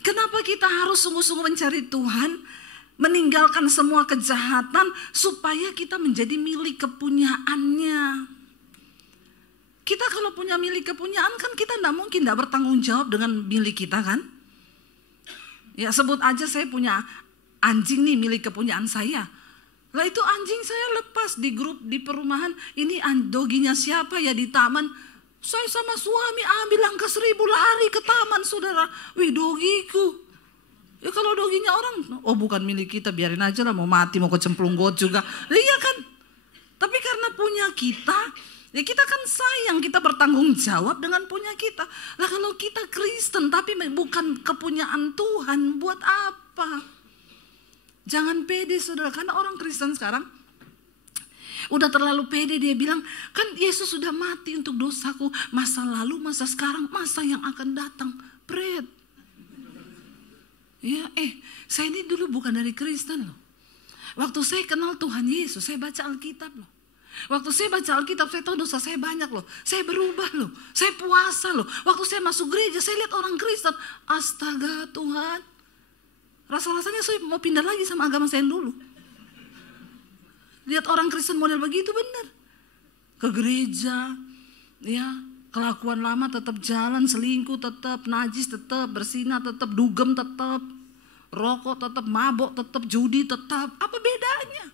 Kenapa kita harus sungguh-sungguh mencari Tuhan, meninggalkan semua kejahatan, supaya kita menjadi milik kepunyaannya. Kita kalau punya milik kepunyaan kan kita tidak mungkin tidak bertanggung jawab dengan milik kita kan. Ya sebut aja saya punya anjing nih milik kepunyaan saya. Lah itu anjing saya lepas di grup di perumahan. Ini doginya siapa ya di taman. Saya sama suami ambil langkah 1000 lari ke taman saudara. Wih dogiku. Ya kalau doginya orang, oh bukan milik kita biarin aja lah mau mati mau kecemplung got juga. Iya kan. Tapi karena punya kita. Ya kita kan sayang, kita bertanggung jawab dengan punya kita. Lah kalau kita Kristen tapi bukan kepunyaan Tuhan, buat apa? Jangan pede saudara, karena orang Kristen sekarang udah terlalu pede. Dia bilang, kan Yesus sudah mati untuk dosaku. Masa lalu, masa sekarang, masa yang akan datang. Pret. Ya, saya ini dulu bukan dari Kristen loh. Waktu saya kenal Tuhan Yesus, saya baca Alkitab loh. Waktu saya baca Alkitab, saya tahu dosa saya banyak loh. Saya berubah loh. Saya puasa loh. Waktu saya masuk gereja, saya lihat orang Kristen. Astaga Tuhan. Rasa-rasanya saya mau pindah lagi sama agama saya dulu. Lihat orang Kristen model begitu benar. Ke gereja. Ya, kelakuan lama tetap jalan. Selingkuh tetap, najis tetap, bersinah tetap, dugem tetap. Rokok tetap, mabok tetap, judi tetap. Apa bedanya?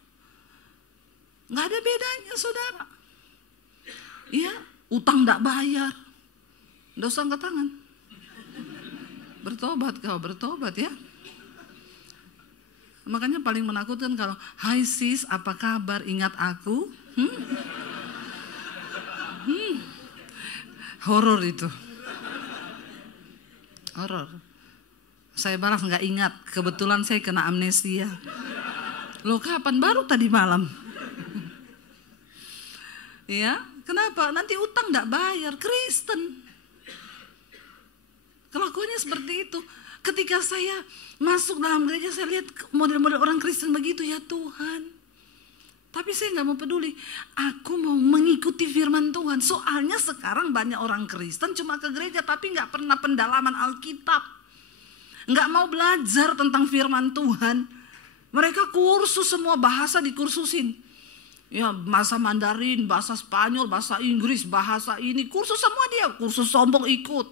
Nggak ada bedanya saudara. Iya, utang nggak bayar, dosa angkat tangan. Bertobat kau, bertobat ya. Makanya paling menakutkan kalau, hai sis, apa kabar, ingat aku? Horor itu. Horor. Saya balas nggak ingat, kebetulan saya kena amnesia. Loh kapan? Baru tadi malam. Ya, kenapa? Nanti utang enggak bayar, Kristen. Kelakuannya seperti itu. Ketika saya masuk dalam gereja, saya lihat model-model orang Kristen begitu, ya Tuhan. Tapi saya enggak mau peduli. Aku mau mengikuti firman Tuhan. Soalnya sekarang banyak orang Kristen cuma ke gereja tapi enggak pernah pendalaman Alkitab. Enggak mau belajar tentang firman Tuhan. Mereka kursus semua bahasa dikursusin. Ya, bahasa Mandarin, bahasa Spanyol, bahasa Inggris, bahasa ini, kursus semua dia, kursus sombong ikut.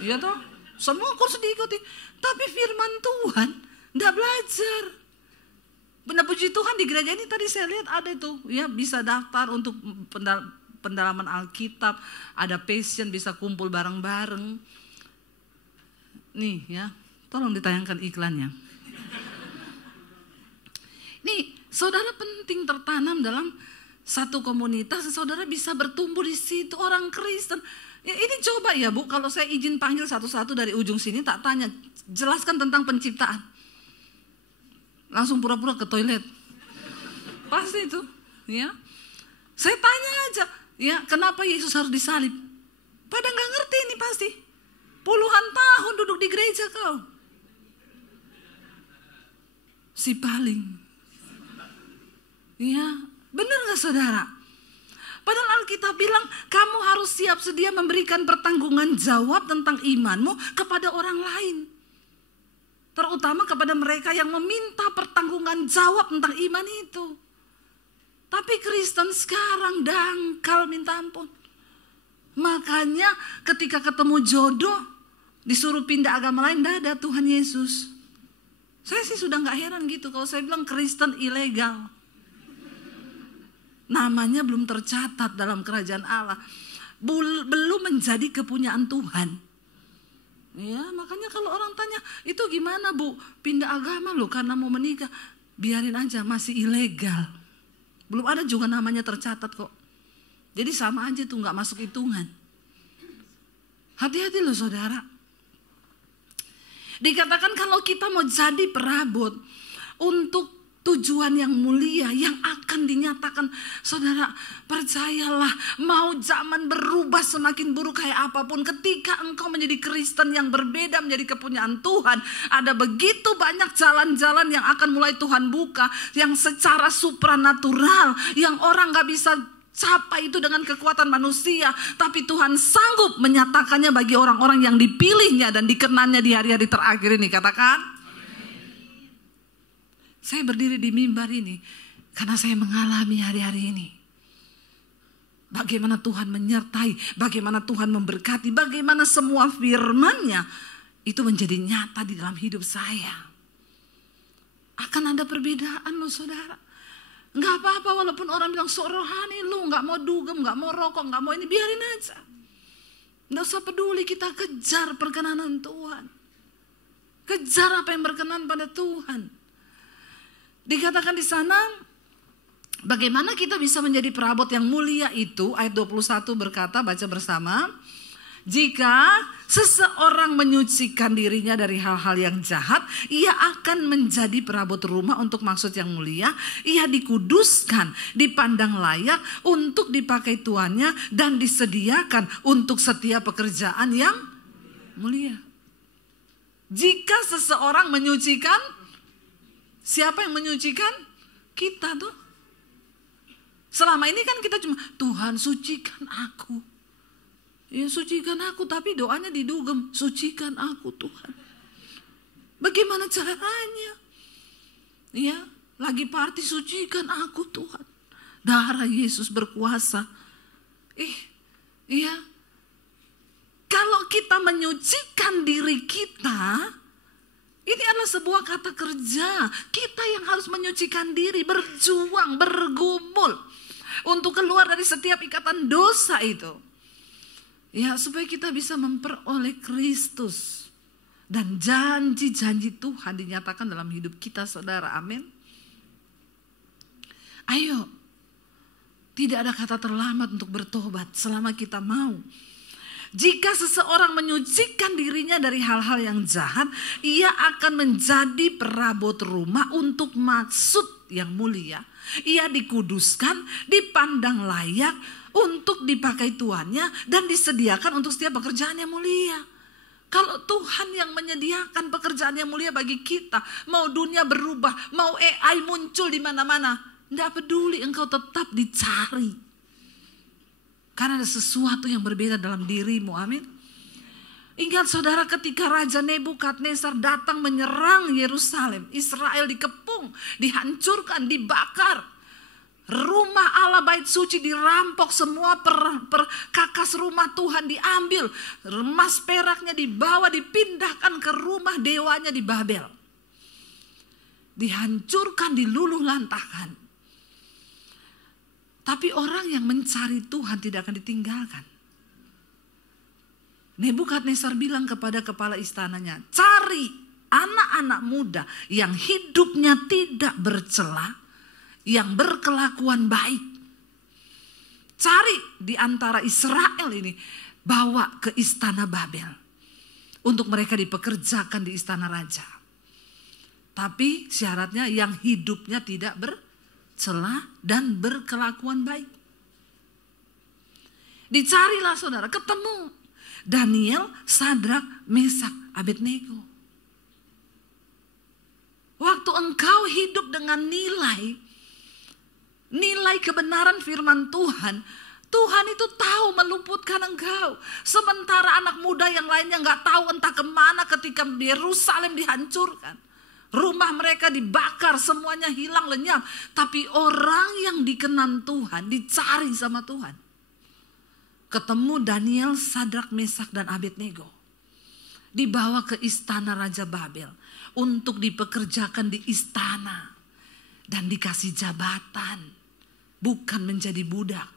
Iya toh? Semua kursus diikuti. Tapi firman Tuhan enggak belajar. Benar puji Tuhan di gereja ini tadi saya lihat ada itu, ya bisa daftar untuk pendalaman Alkitab, ada passion bisa kumpul bareng-bareng. Nih ya, tolong ditayangkan iklannya. Nih, saudara penting tertanam dalam satu komunitas, saudara bisa bertumbuh di situ, orang Kristen. Ya ini coba ya Bu, kalau saya izin panggil satu-satu dari ujung sini, tak tanya, jelaskan tentang penciptaan. Langsung pura-pura ke toilet. pasti itu. Ya, saya tanya aja, ya kenapa Yesus harus disalib? Pada nggak ngerti ini pasti. Puluhan tahun duduk di gereja kau. Si paling. Ya, benar nggak saudara? Padahal Alkitab bilang kamu harus siap sedia memberikan pertanggungan jawab tentang imanmu kepada orang lain. Terutama kepada mereka yang meminta pertanggungan jawab tentang iman itu. Tapi Kristen sekarang dangkal minta ampun. Makanya ketika ketemu jodoh disuruh pindah agama lain, dah ada Tuhan Yesus. Saya sih sudah gak heran gitu kalau saya bilang Kristen ilegal. Namanya belum tercatat dalam kerajaan Allah. Belum menjadi kepunyaan Tuhan. Ya, makanya kalau orang tanya, itu gimana Bu? Pindah agama loh karena mau menikah. Biarin aja, masih ilegal. Belum ada juga namanya tercatat kok. Jadi sama aja tuh, gak masuk hitungan. Hati-hati loh saudara. Dikatakan kalau kita mau jadi perabot untuk tujuan yang mulia yang akan dinyatakan, saudara percayalah, mau zaman berubah semakin buruk kayak apapun, ketika engkau menjadi Kristen yang berbeda menjadi kepunyaan Tuhan, ada begitu banyak jalan-jalan yang akan mulai Tuhan buka, yang secara supranatural, yang orang gak bisa capai itu dengan kekuatan manusia, tapi Tuhan sanggup menyatakannya bagi orang-orang yang dipilihnya dan dikenannya di hari-hari terakhir ini. Katakan, saya berdiri di mimbar ini karena saya mengalami hari-hari ini. Bagaimana Tuhan menyertai, bagaimana Tuhan memberkati, bagaimana semua firman-Nya itu menjadi nyata di dalam hidup saya. Akan ada perbedaan loh saudara. Gak apa-apa walaupun orang bilang sok rohani lu, gak mau dugem, gak mau rokok, gak mau ini, biarin aja. Gak usah peduli, kita kejar perkenanan Tuhan. Kejar apa yang berkenan pada Tuhan. Dikatakan di sana, bagaimana kita bisa menjadi perabot yang mulia itu, ayat 21 berkata, baca bersama. Jika seseorang menyucikan dirinya dari hal-hal yang jahat, ia akan menjadi perabot rumah untuk maksud yang mulia. Ia dikuduskan, dipandang layak untuk dipakai tuannya dan disediakan untuk setiap pekerjaan yang mulia. Jika seseorang menyucikan, siapa yang menyucikan? Kita tuh. Selama ini kan kita cuma, Tuhan sucikan aku. Ya sucikan aku, tapi doanya didugem, sucikan aku Tuhan. Bagaimana caranya? Ya, lagi party, sucikan aku Tuhan. Darah Yesus berkuasa. Iya. Kalau kita menyucikan diri kita, ini adalah sebuah kata kerja. Kita yang harus menyucikan diri, berjuang, bergumul untuk keluar dari setiap ikatan dosa itu. Ya, supaya kita bisa memperoleh Kristus dan janji-janji Tuhan dinyatakan dalam hidup kita, saudara. Amin. Ayo, tidak ada kata terlambat untuk bertobat selama kita mau. Jika seseorang menyucikan dirinya dari hal-hal yang jahat, ia akan menjadi perabot rumah untuk maksud yang mulia. Ia dikuduskan, dipandang layak untuk dipakai tuannya dan disediakan untuk setiap pekerjaan yang mulia. Kalau Tuhan yang menyediakan pekerjaan yang mulia bagi kita, mau dunia berubah, mau AI muncul di mana-mana, enggak peduli, engkau tetap dicari. Karena ada sesuatu yang berbeda dalam dirimu, amin. Ingat saudara, ketika Raja Nebukadnezar datang menyerang Yerusalem, Israel dikepung, dihancurkan, dibakar. Rumah Allah, bait suci dirampok, semua perkakas rumah Tuhan diambil. Emas peraknya dibawa, dipindahkan ke rumah dewanya di Babel. Dihancurkan, diluluh lantakan. Tapi orang yang mencari Tuhan tidak akan ditinggalkan. Nebukadnezar bilang kepada kepala istananya, cari anak-anak muda yang hidupnya tidak bercela, yang berkelakuan baik. Cari di antara Israel ini, bawa ke istana Babel. Untuk mereka dipekerjakan di istana raja. Tapi syaratnya yang hidupnya tidak celah, dan berkelakuan baik. Dicarilah saudara, ketemu Daniel, Sadrak, Mesak, Abednego. Waktu engkau hidup dengan nilai kebenaran firman Tuhan, Tuhan itu tahu meluputkan engkau. Sementara anak muda yang lainnya gak tahu entah kemana ketika Yerusalem dihancurkan. Rumah mereka dibakar, semuanya hilang lenyap. Tapi orang yang dikenan Tuhan, dicari sama Tuhan. Ketemu Daniel, Sadrak, Mesak, dan Abednego. Dibawa ke istana Raja Babel. Untuk dipekerjakan di istana. Dan dikasih jabatan. Bukan menjadi budak.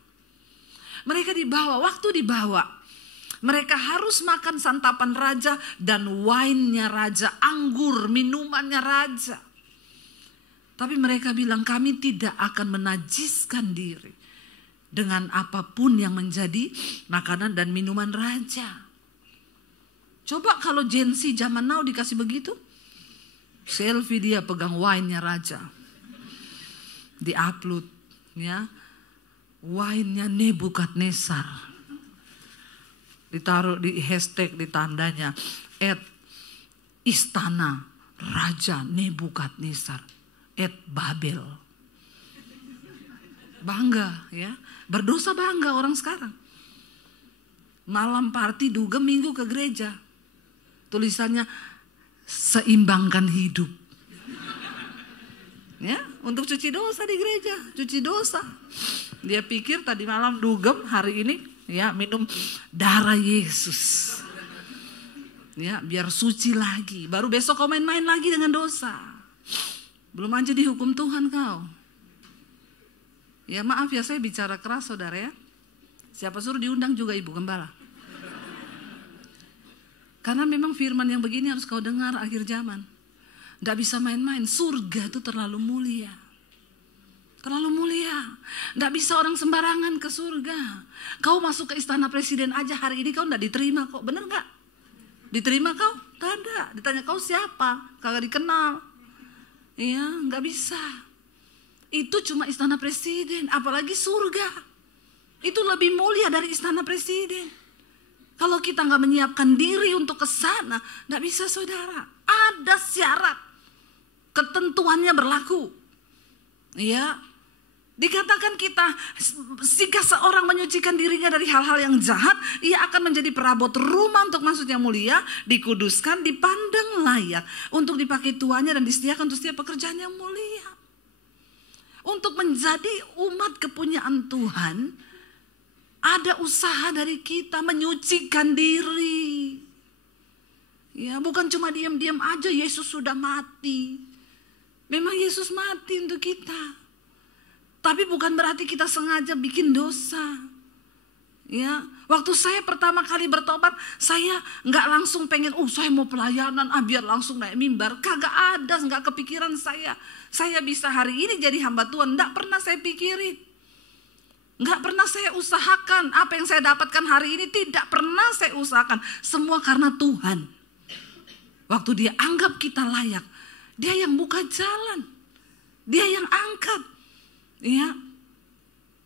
Mereka dibawa, waktu dibawa. Mereka harus makan santapan raja dan wine-nya raja, anggur, minumannya raja. Tapi mereka bilang kami tidak akan menajiskan diri dengan apapun yang menjadi makanan dan minuman raja. Coba kalau Gen Z zaman now dikasih begitu. Selfie dia pegang wine-nya raja. Di-upload ya. Wine-nya Nebukadnezar. Ditaruh di hashtag, di tandanya @istana Raja Nebukadnezar @Babel. Bangga ya. Berdosa bangga orang sekarang. Malam party dugem, minggu ke gereja. Tulisannya seimbangkan hidup. Ya, untuk cuci dosa di gereja, cuci dosa. Dia pikir tadi malam dugem, hari ini ya minum darah Yesus. Ya, biar suci lagi. Baru besok kau main-main lagi dengan dosa. Belum aja dihukum Tuhan kau. Ya maaf ya saya bicara keras saudara ya. Siapa suruh diundang juga Ibu Gembala. Karena memang firman yang begini harus kau dengar akhir zaman. Tidak bisa main-main. Surga itu terlalu mulia. Terlalu mulia. Tidak bisa orang sembarangan ke surga. Kau masuk ke istana presiden aja hari ini kau tidak diterima kok. Bener gak? Diterima kau? Tidak ada. Ditanya kau siapa? Kagak dikenal. Iya, gak bisa. Itu cuma istana presiden. Apalagi surga. Itu lebih mulia dari istana presiden. Kalau kita gak menyiapkan diri untuk ke sana, tidak bisa saudara. Ada syarat. Ketentuannya berlaku. Ya, dikatakan kita, jika seorang menyucikan dirinya dari hal-hal yang jahat, ia akan menjadi perabot rumah untuk maksud yang mulia, dikuduskan, dipandang layak, untuk dipakai tuannya dan disediakan untuk setiap pekerjaan yang mulia. Untuk menjadi umat kepunyaan Tuhan, ada usaha dari kita menyucikan diri. Ya, bukan cuma diam-diam aja Yesus sudah mati. Memang Yesus mati untuk kita. Tapi bukan berarti kita sengaja bikin dosa. Ya, waktu saya pertama kali bertobat, saya nggak langsung pengen, saya mau pelayanan, biar langsung naik mimbar. Kagak ada, nggak kepikiran saya. Saya bisa hari ini jadi hamba Tuhan, nggak pernah saya pikirin. Nggak pernah saya usahakan. Apa yang saya dapatkan hari ini tidak pernah saya usahakan. Semua karena Tuhan. Waktu dia anggap kita layak, dia yang buka jalan. Dia yang angkat. Ya,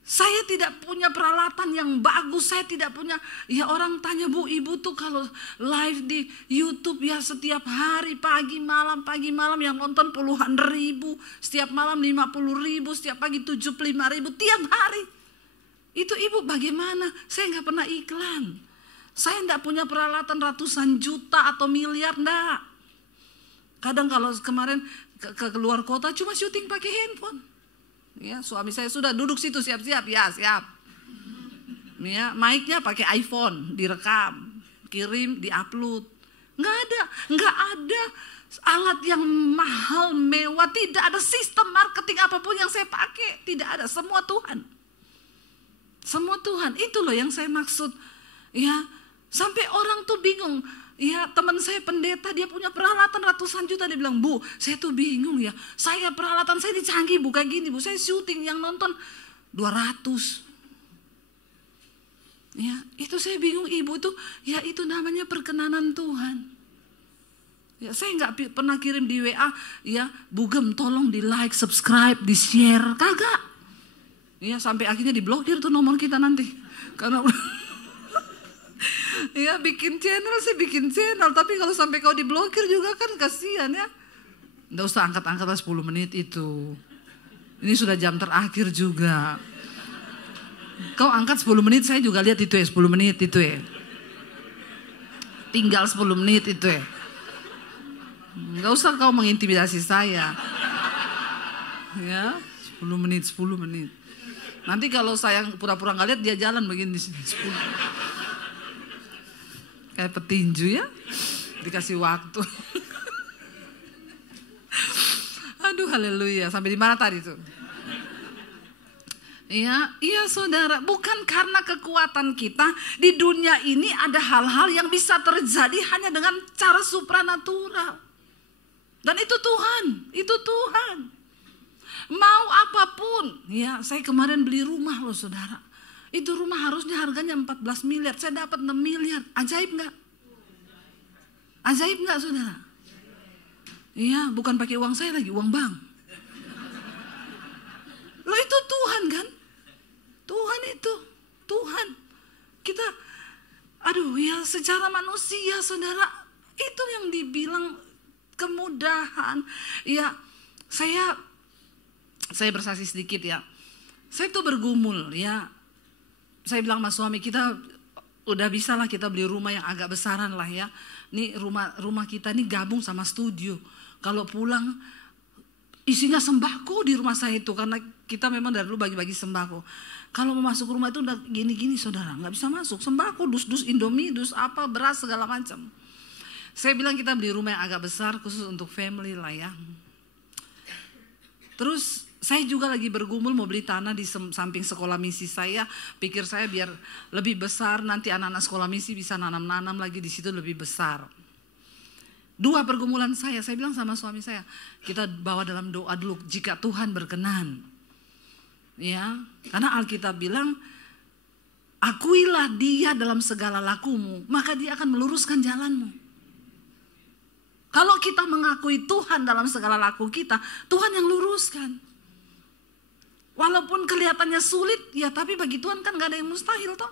saya tidak punya peralatan yang bagus. Saya tidak punya. Ya orang tanya, Bu, Ibu tuh kalau live di YouTube ya setiap hari pagi malam yang nonton puluhan ribu. Setiap malam 50.000, setiap pagi 75.000 tiap hari. Itu Ibu bagaimana? Saya nggak pernah iklan. Saya nggak punya peralatan ratusan juta atau miliar, nggak. Kadang kalau kemarin ke luar kota cuma syuting pakai handphone. Ya, suami saya sudah duduk situ siap-siap, ya siap. Ya, mic-nya pakai iPhone, direkam, kirim, diupload. Nggak ada alat yang mahal, mewah, tidak ada sistem marketing apapun yang saya pakai, tidak ada, semua Tuhan. Semua Tuhan, itu loh yang saya maksud. Ya, sampai orang tuh bingung. Ya, teman saya pendeta, dia punya peralatan ratusan juta. Dia bilang, Bu, saya tuh bingung ya. Peralatan saya ini canggih, Bu, kayak gini, Bu. Saya syuting yang nonton 200. Ya, itu saya bingung, Ibu tuh, ya itu namanya perkenanan Tuhan. Ya, saya nggak pernah kirim di WA, ya Bugem tolong di like, subscribe, di share, kagak. Ya sampai akhirnya diblokir tuh nomor kita nanti, karena ya bikin channel sih bikin channel, tapi kalau sampai kau diblokir juga kan kasihan ya. Nggak usah angkat-angkat 10 menit itu. Ini sudah jam terakhir juga. Kau angkat 10 menit, saya juga lihat itu ya 10 menit itu ya. Tinggal 10 menit itu ya. Nggak usah kau mengintimidasi saya. Ya, 10 menit. Nanti kalau saya pura-pura nggak lihat, dia jalan begini di sini 10. Kayak petinju ya, dikasih waktu. Aduh, haleluya. Sampai di mana tadi tuh? Iya saudara, bukan karena kekuatan kita di dunia ini ada hal-hal yang bisa terjadi hanya dengan cara supranatural. Dan itu Tuhan. Mau apapun, ya saya kemarin beli rumah loh saudara. Itu rumah harusnya harganya 14 miliar, saya dapat 6 miliar. Ajaib nggak? Ajaib nggak saudara? Iya, bukan pakai uang saya lagi, uang bank. Loh itu Tuhan kan? Tuhan. Kita, aduh ya secara manusia saudara, itu yang dibilang kemudahan. Ya, saya bersaksi sedikit ya. Saya tuh bergumul ya. Saya bilang sama suami kita, udah bisa lah kita beli rumah yang agak besaran lah ya. Nih rumah kita nih gabung sama studio. Kalau pulang isinya sembako di rumah saya itu, karena kita memang dari dulu bagi-bagi sembako. Kalau mau masuk rumah itu udah gini-gini saudara, nggak bisa masuk. Sembako, dus Indomie, dus apa, beras segala macam. Saya bilang kita beli rumah yang agak besar khusus untuk family lah ya. Terus saya juga lagi bergumul mau beli tanah di samping sekolah misi saya. Pikir saya biar lebih besar, nanti anak-anak sekolah misi bisa nanam-nanam lagi di situ lebih besar. 2 pergumulan saya bilang sama suami saya, kita bawa dalam doa dulu jika Tuhan berkenan. Ya, karena Alkitab bilang, akuilah dia dalam segala lakumu, maka dia akan meluruskan jalanmu. Kalau kita mengakui Tuhan dalam segala laku kita, Tuhan yang luruskan. Walaupun kelihatannya sulit, ya tapi bagi Tuhan kan gak ada yang mustahil toh.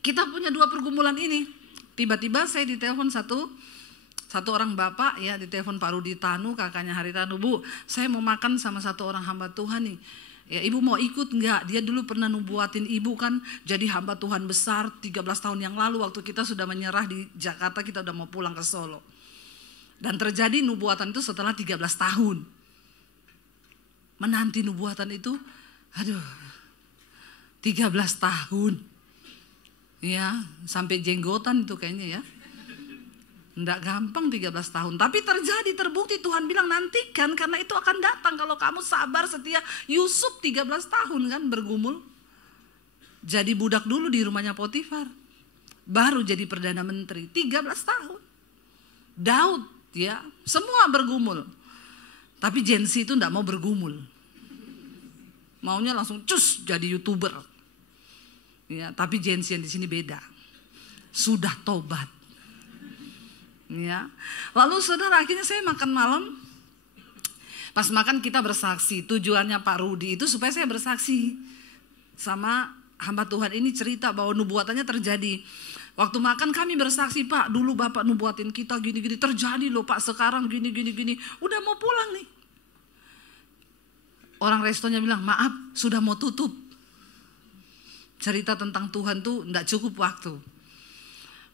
Kita punya 2 pergumulan ini. Tiba-tiba saya ditelepon satu orang bapak ya, ditelepon Pak Rudi Tanu, kakaknya Hari Tanu. Bu, saya mau makan sama satu orang hamba Tuhan nih. Ya ibu mau ikut enggak? Dia dulu pernah nubuatin ibu kan jadi hamba Tuhan besar 13 tahun yang lalu waktu kita sudah menyerah di Jakarta, kita udah mau pulang ke Solo. Dan terjadi nubuatan itu setelah 13 tahun. Menanti nubuatan itu, 13 tahun. Ya, sampai jenggotan itu kayaknya ya. Nggak gampang 13 tahun. Tapi terjadi, terbukti Tuhan bilang nantikan karena itu akan datang kalau kamu sabar setia. Yusuf 13 tahun kan bergumul. Jadi budak dulu di rumahnya Potifar. Baru jadi Perdana Menteri 13 tahun. Daud ya, semua bergumul. Tapi Gen Z itu nggak mau bergumul. Maunya langsung cus jadi YouTuber. Ya, tapi Gen Z yang di sini beda. Sudah tobat. Ya. Lalu saudara, akhirnya saya makan malam. Pas makan kita bersaksi. Tujuannya Pak Rudi itu supaya saya bersaksi sama hamba Tuhan ini, cerita bahwa nubuatannya terjadi. Waktu makan kami bersaksi, Pak dulu Bapak nubuatin kita gini-gini, terjadi loh Pak sekarang gini-gini. Udah mau pulang nih. Orang restonya bilang, maaf sudah mau tutup. Cerita tentang Tuhan tuh enggak cukup waktu.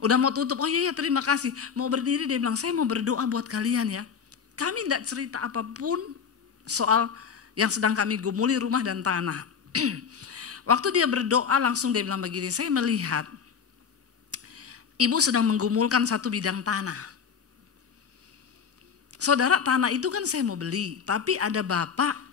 Udah mau tutup, oh iya terima kasih. Mau berdiri dia bilang, saya mau berdoa buat kalian ya. Kami enggak cerita apapun soal yang sedang kami gumuli rumah dan tanah. Waktu dia berdoa langsung dia bilang begini, saya melihat ibu sedang menggumulkan satu bidang tanah. Saudara, tanah itu kan saya mau beli, tapi ada bapak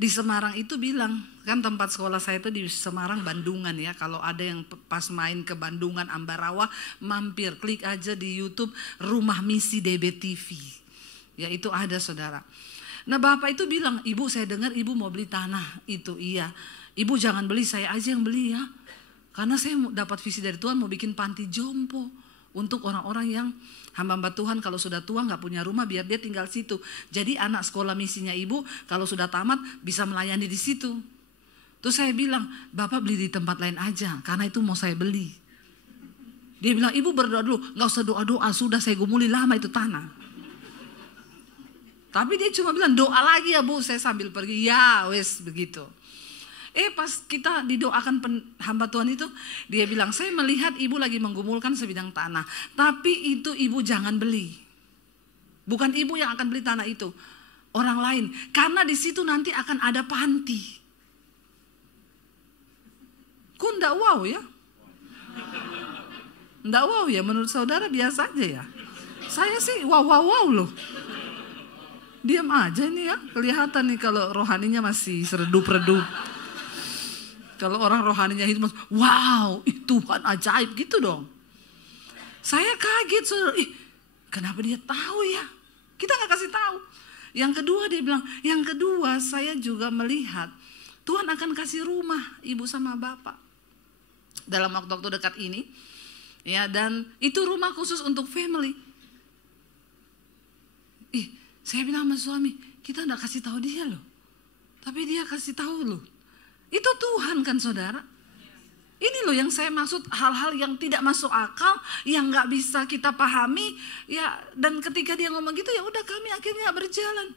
di Semarang itu bilang, kan tempat sekolah saya itu di Semarang Bandungan ya. Kalau ada yang pas main ke Bandungan Ambarawa, mampir klik aja di YouTube Rumah Misi DBTV. Ya itu ada saudara. Nah bapak itu bilang, ibu saya dengar ibu mau beli tanah itu. Iya, ibu jangan beli, saya aja yang beli ya. Karena saya dapat visi dari Tuhan mau bikin panti jompo. Untuk orang-orang yang hamba-hamba Tuhan kalau sudah tua nggak punya rumah, biar dia tinggal situ. Jadi anak sekolah misinya ibu kalau sudah tamat bisa melayani di situ. Terus saya bilang, Bapak beli di tempat lain aja, karena itu mau saya beli. Dia bilang, ibu berdoa dulu. Nggak usah doa-doa, sudah saya gumuli lama itu tanah. Tapi dia cuma bilang, doa lagi ya bu. Saya sambil pergi, ya wes begitu. Pas kita didoakan hamba Tuhan itu, dia bilang, saya melihat ibu lagi menggumulkan sebidang tanah. Tapi itu ibu jangan beli. Bukan ibu yang akan beli tanah itu, orang lain. Karena di situ nanti akan ada panti. Kok enggak wow ya? Enggak wow ya, menurut saudara biasa aja ya? Saya sih wow loh. Diam aja nih ya, kelihatan nih kalau rohaninya masih seredup-redup. Kalau orang rohaninya itu wow, Tuhan ajaib gitu dong. Saya kaget, saudara. Kenapa dia tahu ya? Kita nggak kasih tahu. Yang kedua dia bilang, yang kedua saya juga melihat Tuhan akan kasih rumah ibu sama bapak dalam waktu-waktu dekat ini, ya, dan itu rumah khusus untuk family. Saya bilang sama suami, kita nggak kasih tahu dia loh, tapi dia kasih tahu loh. Itu Tuhan kan saudara. Ini loh yang saya maksud, hal-hal yang tidak masuk akal, yang nggak bisa kita pahami, ya. Dan ketika dia ngomong gitu, ya udah kami akhirnya berjalan.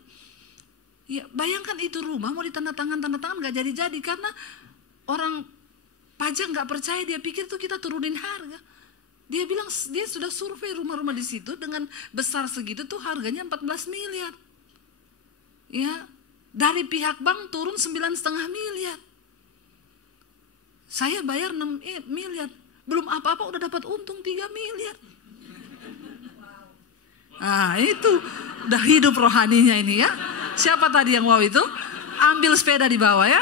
Ya bayangkan itu rumah mau tanda tangan nggak jadi karena orang pajak nggak percaya, dia pikir tuh kita turunin harga. Dia bilang dia sudah survei rumah-rumah di situ dengan besar segitu tuh harganya 14 miliar. Ya, dari pihak bank turun 9,5 miliar. Saya bayar 6 miliar. Belum apa-apa udah dapat untung 3 miliar. Nah itu udah hidup rohaninya ini ya. Siapa tadi yang wow itu? Ambil sepeda di bawah ya.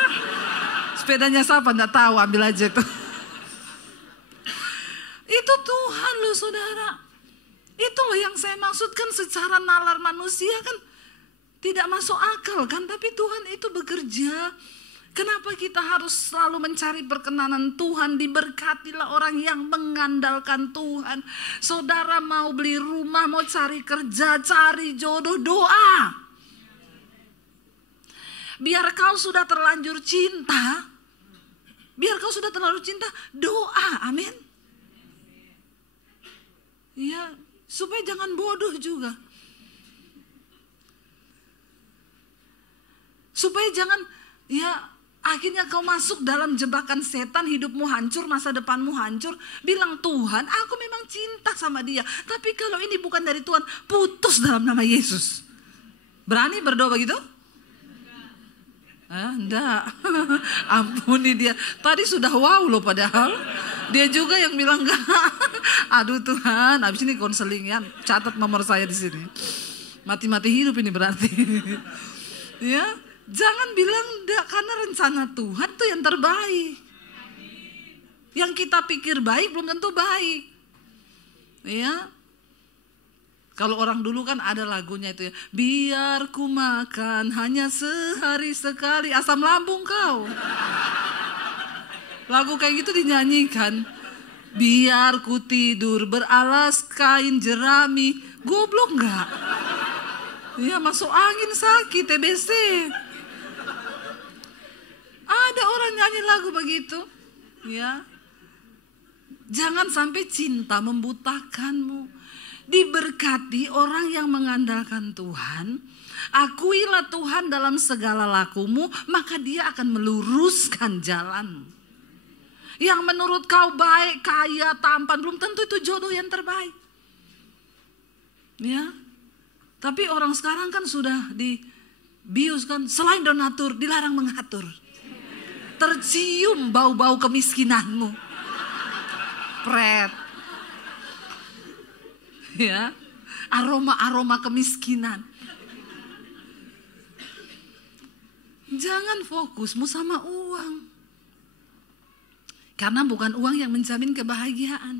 Sepedanya siapa? Nggak tahu, ambil aja tuh. Itu Tuhan loh saudara. Itu loh yang saya maksudkan, secara nalar manusia kan tidak masuk akal kan. Tapi Tuhan itu bekerja. Kenapa kita harus selalu mencari perkenanan Tuhan? Diberkatilah orang yang mengandalkan Tuhan. Saudara mau beli rumah, mau cari kerja, cari jodoh, doa. Biar kau sudah terlanjur cinta, doa, amin. Ya, supaya jangan bodoh juga. Supaya jangan, ya, akhirnya kau masuk dalam jebakan setan, hidupmu hancur, masa depanmu hancur. Bilang, Tuhan, aku memang cinta sama dia, tapi kalau ini bukan dari Tuhan, putus dalam nama Yesus. Berani berdoa begitu? Enggak. Ampuni dia. Tadi sudah wow loh padahal. Dia juga yang bilang enggak. Aduh Tuhan, habis ini konseling ya. Catat nomor saya di sini. Mati-mati hidup ini berarti. Ya, jangan bilang enggak, karena rencana Tuhan tuh yang terbaik. Yang kita pikir baik belum tentu baik. Ya. Kalau orang dulu kan ada lagunya itu ya, biar ku makan hanya sehari sekali asam lambung kau. Lagu kayak gitu dinyanyikan. Biar ku tidur beralas kain jerami. Goblok enggak? Ya masuk angin sakit TBC. Ada orang nyanyi lagu begitu. Ya. Jangan sampai cinta membutakanmu. Diberkati orang yang mengandalkan Tuhan. Akuilah Tuhan dalam segala lakumu, maka dia akan meluruskan jalan. Yang menurut kau baik, kaya, tampan, belum tentu itu jodoh yang terbaik. Ya. Tapi orang sekarang kan sudah dibius kan, selain donatur dilarang mengatur. Tercium bau-bau kemiskinanmu. Pret. Ya, aroma-aroma kemiskinan. Jangan fokusmu sama uang. Karena bukan uang yang menjamin kebahagiaan.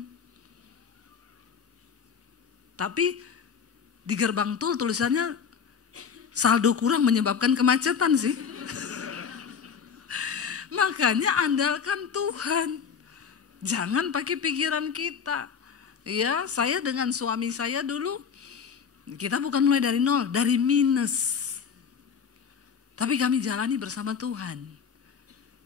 Tapi di gerbang tol tulisannya saldo kurang menyebabkan kemacetan sih. Makanya andalkan Tuhan. Jangan pakai pikiran kita. Ya, saya dengan suami saya dulu, kita bukan mulai dari nol, dari minus. Tapi kami jalani bersama Tuhan.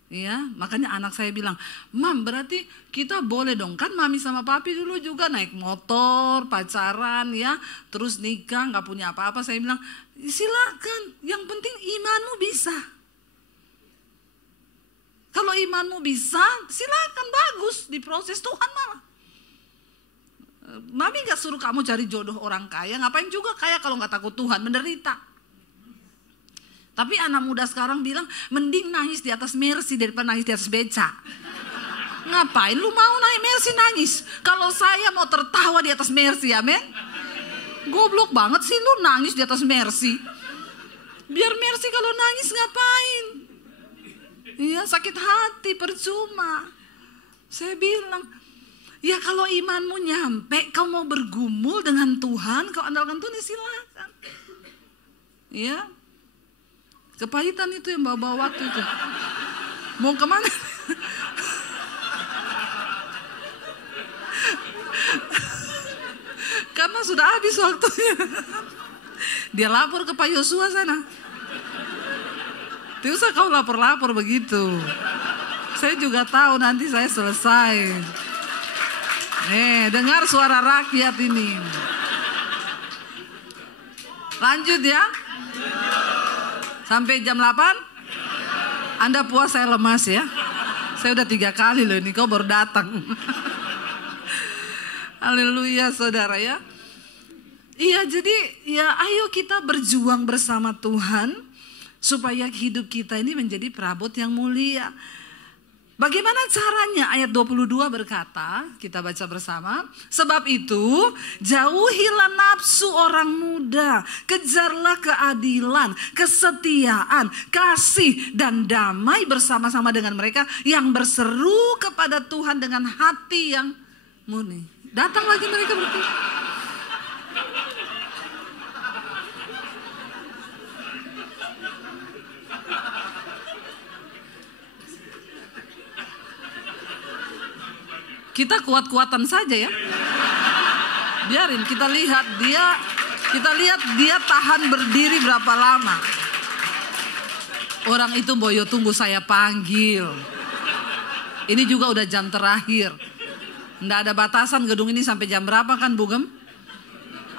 Ya, makanya anak saya bilang, "Mam, berarti kita boleh dong, kan mami sama papi dulu juga naik motor, pacaran ya, terus nikah, nggak punya apa-apa." Saya bilang, "Silakan, yang penting imanmu bisa. Kalau imanmu bisa, silakan, bagus, diproses Tuhan malah. Mami nggak suruh kamu cari jodoh orang kaya, ngapain juga kaya kalau nggak takut Tuhan, menderita." Tapi anak muda sekarang bilang, mending nangis di atas Mercy daripada nangis di atas beca. Ngapain lu mau naik Mercy nangis? Kalau saya mau tertawa di atas Mercy, amin. Goblok banget sih lu nangis di atas Mercy. Biar Mercy kalau nangis ngapain? Iya, sakit hati, percuma. Saya bilang, ya kalau imanmu nyampe, kau mau bergumul dengan Tuhan, kau andalkan Tuhan, silakan. Iya. Kepahitan itu yang bawa waktu itu. Mau kemana? Karena sudah habis waktunya. Dia lapor ke Pak Yosua sana. Tidak usah kau lapor-lapor begitu. Saya juga tahu nanti saya selesai. Dengar suara rakyat ini. Lanjut ya. Sampai jam 8 Anda puas, saya lemas ya. Saya udah 3 kali loh ini, kau baru datang. Haleluya saudara ya. Iya, jadi ya ayo kita berjuang bersama Tuhan supaya hidup kita ini menjadi perabot yang mulia. Bagaimana caranya? Ayat 22 berkata, kita baca bersama. Sebab itu, jauhilah nafsu orang muda, kejarlah keadilan, kesetiaan, kasih, dan damai bersama-sama dengan mereka yang berseru kepada Tuhan dengan hati yang murni. Datang lagi mereka bertiga. Kita kuat-kuatan saja ya. Biarin kita lihat dia tahan berdiri berapa lama. Orang itu boyo tunggu saya panggil. Ini juga udah jam terakhir. Nggak ada batasan gedung ini sampai jam berapa kan Bugem?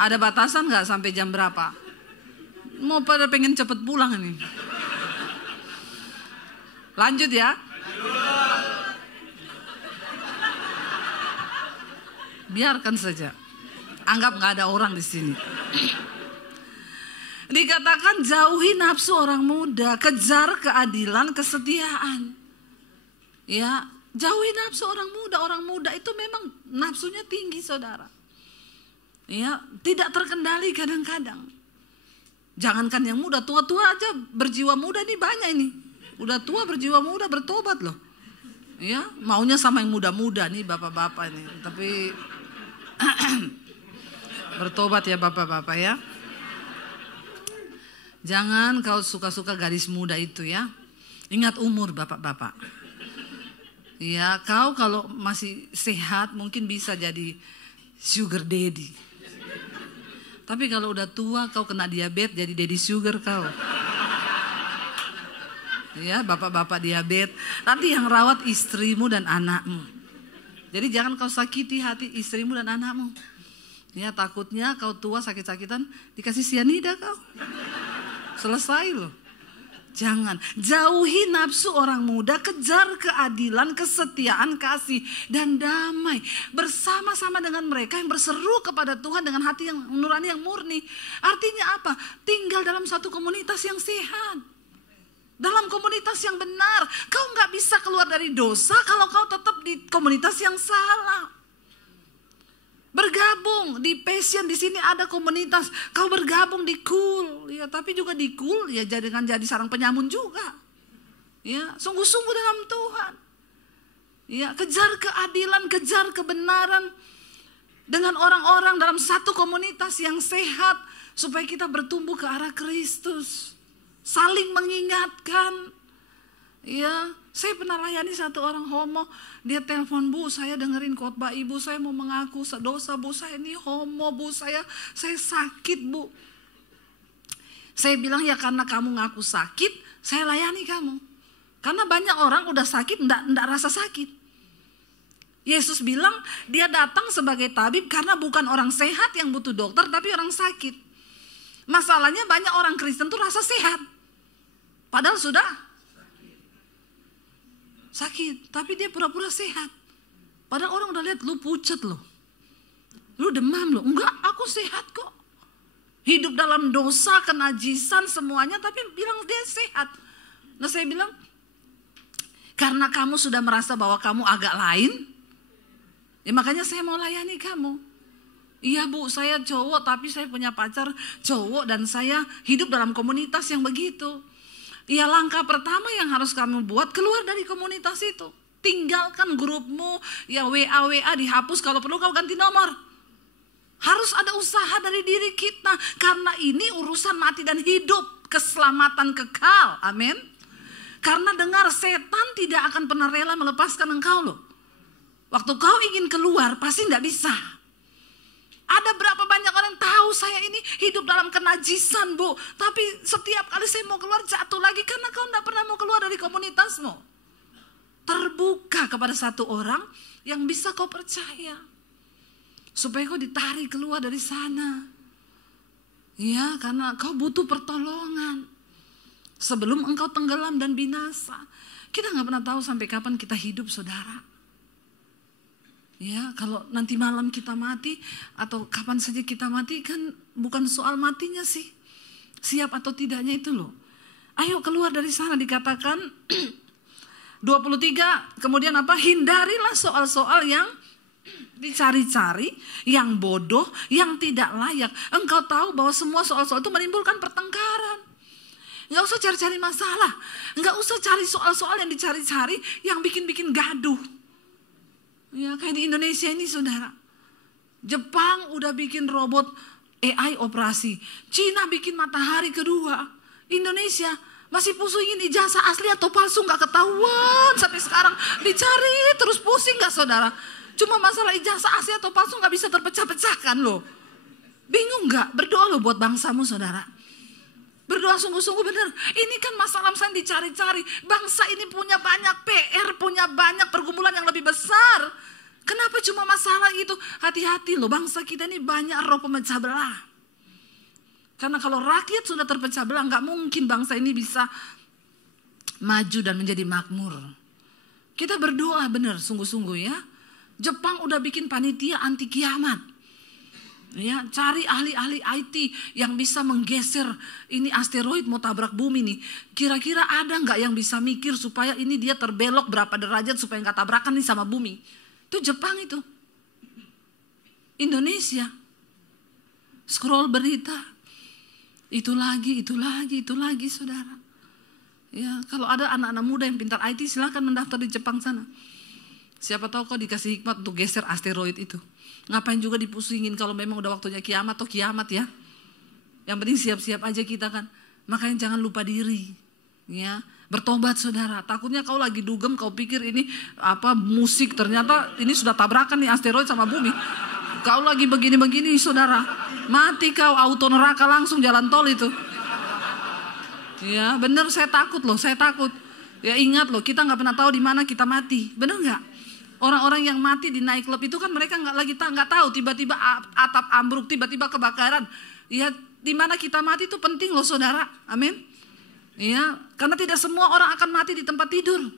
Ada batasan nggak sampai jam berapa? Mau pada pengen cepet pulang ini. Lanjut ya. Biarkan saja. Anggap nggak ada orang di sini. Dikatakan jauhi nafsu orang muda, kejar keadilan, kesetiaan. Ya, jauhi nafsu orang muda. Orang muda itu memang nafsunya tinggi, saudara. Ya, tidak terkendali kadang-kadang. Jangankan yang muda, tua-tua aja berjiwa muda ini banyak ini. Udah tua berjiwa muda bertobat loh. Ya, maunya sama yang muda-muda nih bapak-bapak ini. Tapi bertobat ya bapak-bapak ya. Jangan kau suka-suka gadis muda itu ya. Ingat umur bapak-bapak. Ya, kau kalau masih sehat mungkin bisa jadi sugar daddy. Tapi kalau udah tua kau kena diabetes jadi daddy sugar kau. Ya, bapak-bapak diabetes. Nanti yang rawat istrimu dan anakmu. Jadi jangan kau sakiti hati istrimu dan anakmu. Ya, takutnya kau tua sakit-sakitan dikasih sianida kau. Selesai loh. Jangan. Jauhi nafsu orang muda, kejar keadilan, kesetiaan, kasih, dan damai. Bersama-sama dengan mereka yang berseru kepada Tuhan dengan hati yang nurani, yang murni. Artinya apa? Tinggal dalam satu komunitas yang sehat. Dalam komunitas yang benar. Kau gak bisa keluar dari dosa kalau kau tetap di komunitas yang salah. Bergabung di Passion, di sini ada komunitas. Kau bergabung di Cool, ya, tapi juga di Cool ya jangan jadi sarang penyamun juga. Ya, sungguh-sungguh dalam Tuhan. Ya, kejar keadilan, kejar kebenaran dengan orang-orang dalam satu komunitas yang sehat supaya kita bertumbuh ke arah Kristus. Saling mengingatkan, ya, Saya pernah layani satu orang homo, dia telepon, Bu, saya dengerin khotbah Ibu, saya mau mengaku dosa, Bu, saya ini homo, Bu, saya sakit, Bu. Saya bilang, ya karena kamu ngaku sakit, saya layani kamu. Karena banyak orang udah sakit, enggak rasa sakit. Yesus bilang dia datang sebagai tabib karena bukan orang sehat yang butuh dokter, tapi orang sakit. Masalahnya banyak orang Kristen tuh rasa sehat, padahal sudah sakit, tapi dia pura-pura sehat. Padahal orang udah lihat, lu pucat lo, lu demam lo. Enggak, aku sehat kok. Hidup dalam dosa, kenajisan semuanya, tapi bilang dia sehat. Nah saya bilang, karena kamu sudah merasa bahwa kamu agak lain, ya makanya saya mau layani kamu. Iya Bu, saya cowok tapi saya punya pacar cowok dan saya hidup dalam komunitas yang begitu. Ya langkah pertama yang harus kamu buat, keluar dari komunitas itu. Tinggalkan grupmu, ya WA dihapus, kalau perlu kau ganti nomor. Harus ada usaha dari diri kita, karena ini urusan mati dan hidup, keselamatan kekal, amin. Karena dengar, setan tidak akan pernah rela melepaskan engkau loh. Waktu kau ingin keluar, pasti tidak bisa. Ada berapa banyak orang tahu saya ini hidup dalam kenajisan, Bu. Tapi setiap kali saya mau keluar jatuh lagi karena kau tidak pernah mau keluar dari komunitasmu. Terbuka kepada satu orang yang bisa kau percaya. Supaya kau ditarik keluar dari sana. Ya, karena kau butuh pertolongan. Sebelum engkau tenggelam dan binasa. Kita nggak pernah tahu sampai kapan kita hidup, saudara. Ya, kalau nanti malam kita mati atau kapan saja kita mati, kan bukan soal matinya sih. Siap atau tidaknya itu loh. Ayo keluar dari sana, dikatakan 23, kemudian apa? Hindarilah soal-soal yang dicari-cari, yang bodoh, yang tidak layak. Engkau tahu bahwa semua soal-soal itu menimbulkan pertengkaran. Nggak usah cari-cari masalah. Nggak usah cari soal-soal yang dicari-cari, yang bikin-bikin gaduh. Ya kayak di Indonesia ini saudara. Jepang udah bikin robot AI operasi. Cina bikin matahari kedua. Indonesia masih pusingin ijazah asli atau palsu gak ketahuan. Sampai sekarang dicari terus, pusing gak saudara? Cuma masalah ijazah asli atau palsu gak bisa terpecah-pecahkan loh. Bingung gak? Berdoa loh buat bangsamu saudara. Berdoa sungguh-sungguh benar. Ini kan masalah yang dicari-cari. Bangsa ini punya banyak PR, punya banyak pergumulan yang lebih besar. Kenapa cuma masalah itu? Hati-hati loh, bangsa kita ini banyak roh pemecah belah. Karena kalau rakyat sudah terpecah belah, gak mungkin bangsa ini bisa maju dan menjadi makmur. Kita berdoa benar, sungguh-sungguh ya. Jepang udah bikin panitia anti kiamat. Ya, cari ahli-ahli IT yang bisa menggeser ini asteroid mau tabrak bumi nih. Kira-kira ada nggak yang bisa mikir supaya ini dia terbelok berapa derajat supaya nggak tabrakan nih sama bumi? Itu Jepang itu. Indonesia. Scroll berita. Itu lagi saudara. Ya, kalau ada anak-anak muda yang pintar IT silakan mendaftar di Jepang sana. Siapa tahu kok dikasih hikmat untuk geser asteroid itu. Ngapain juga dipusingin kalau memang udah waktunya kiamat atau kiamat ya. Yang penting siap-siap aja kita kan. Makanya jangan lupa diri. Ya, bertobat saudara. Takutnya kau lagi dugem, kau pikir ini apa musik, ternyata ini sudah tabrakan nih asteroid sama bumi. Kau lagi begini-begini saudara. Mati kau, auto neraka langsung jalan tol itu. Ya, bener, saya takut loh, saya takut. Ya ingat loh, kita nggak pernah tahu di mana kita mati. Bener nggak? Orang-orang yang mati di nightclub itu kan mereka nggak tahu, tiba-tiba atap ambruk, tiba-tiba kebakaran. Ya, di mana kita mati itu penting loh saudara, amin. Ya, karena tidak semua orang akan mati di tempat tidur.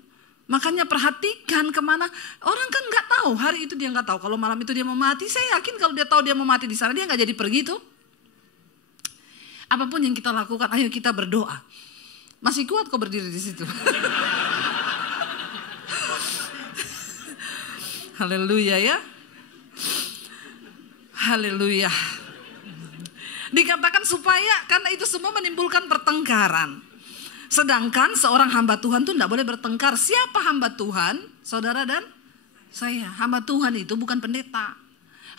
Makanya perhatikan kemana. Orang kan nggak tahu, hari itu dia nggak tahu. Kalau malam itu dia mau mati, saya yakin kalau dia tahu dia mau mati di sana, dia nggak jadi pergi tuh. Apapun yang kita lakukan, ayo kita berdoa. Masih kuat kok berdiri di situ. Haleluya ya. Haleluya. Dikatakan supaya, karena itu semua menimbulkan pertengkaran. Sedangkan seorang hamba Tuhan tuh tidak boleh bertengkar. Siapa hamba Tuhan? Saudara dan saya. Hamba Tuhan itu bukan pendeta.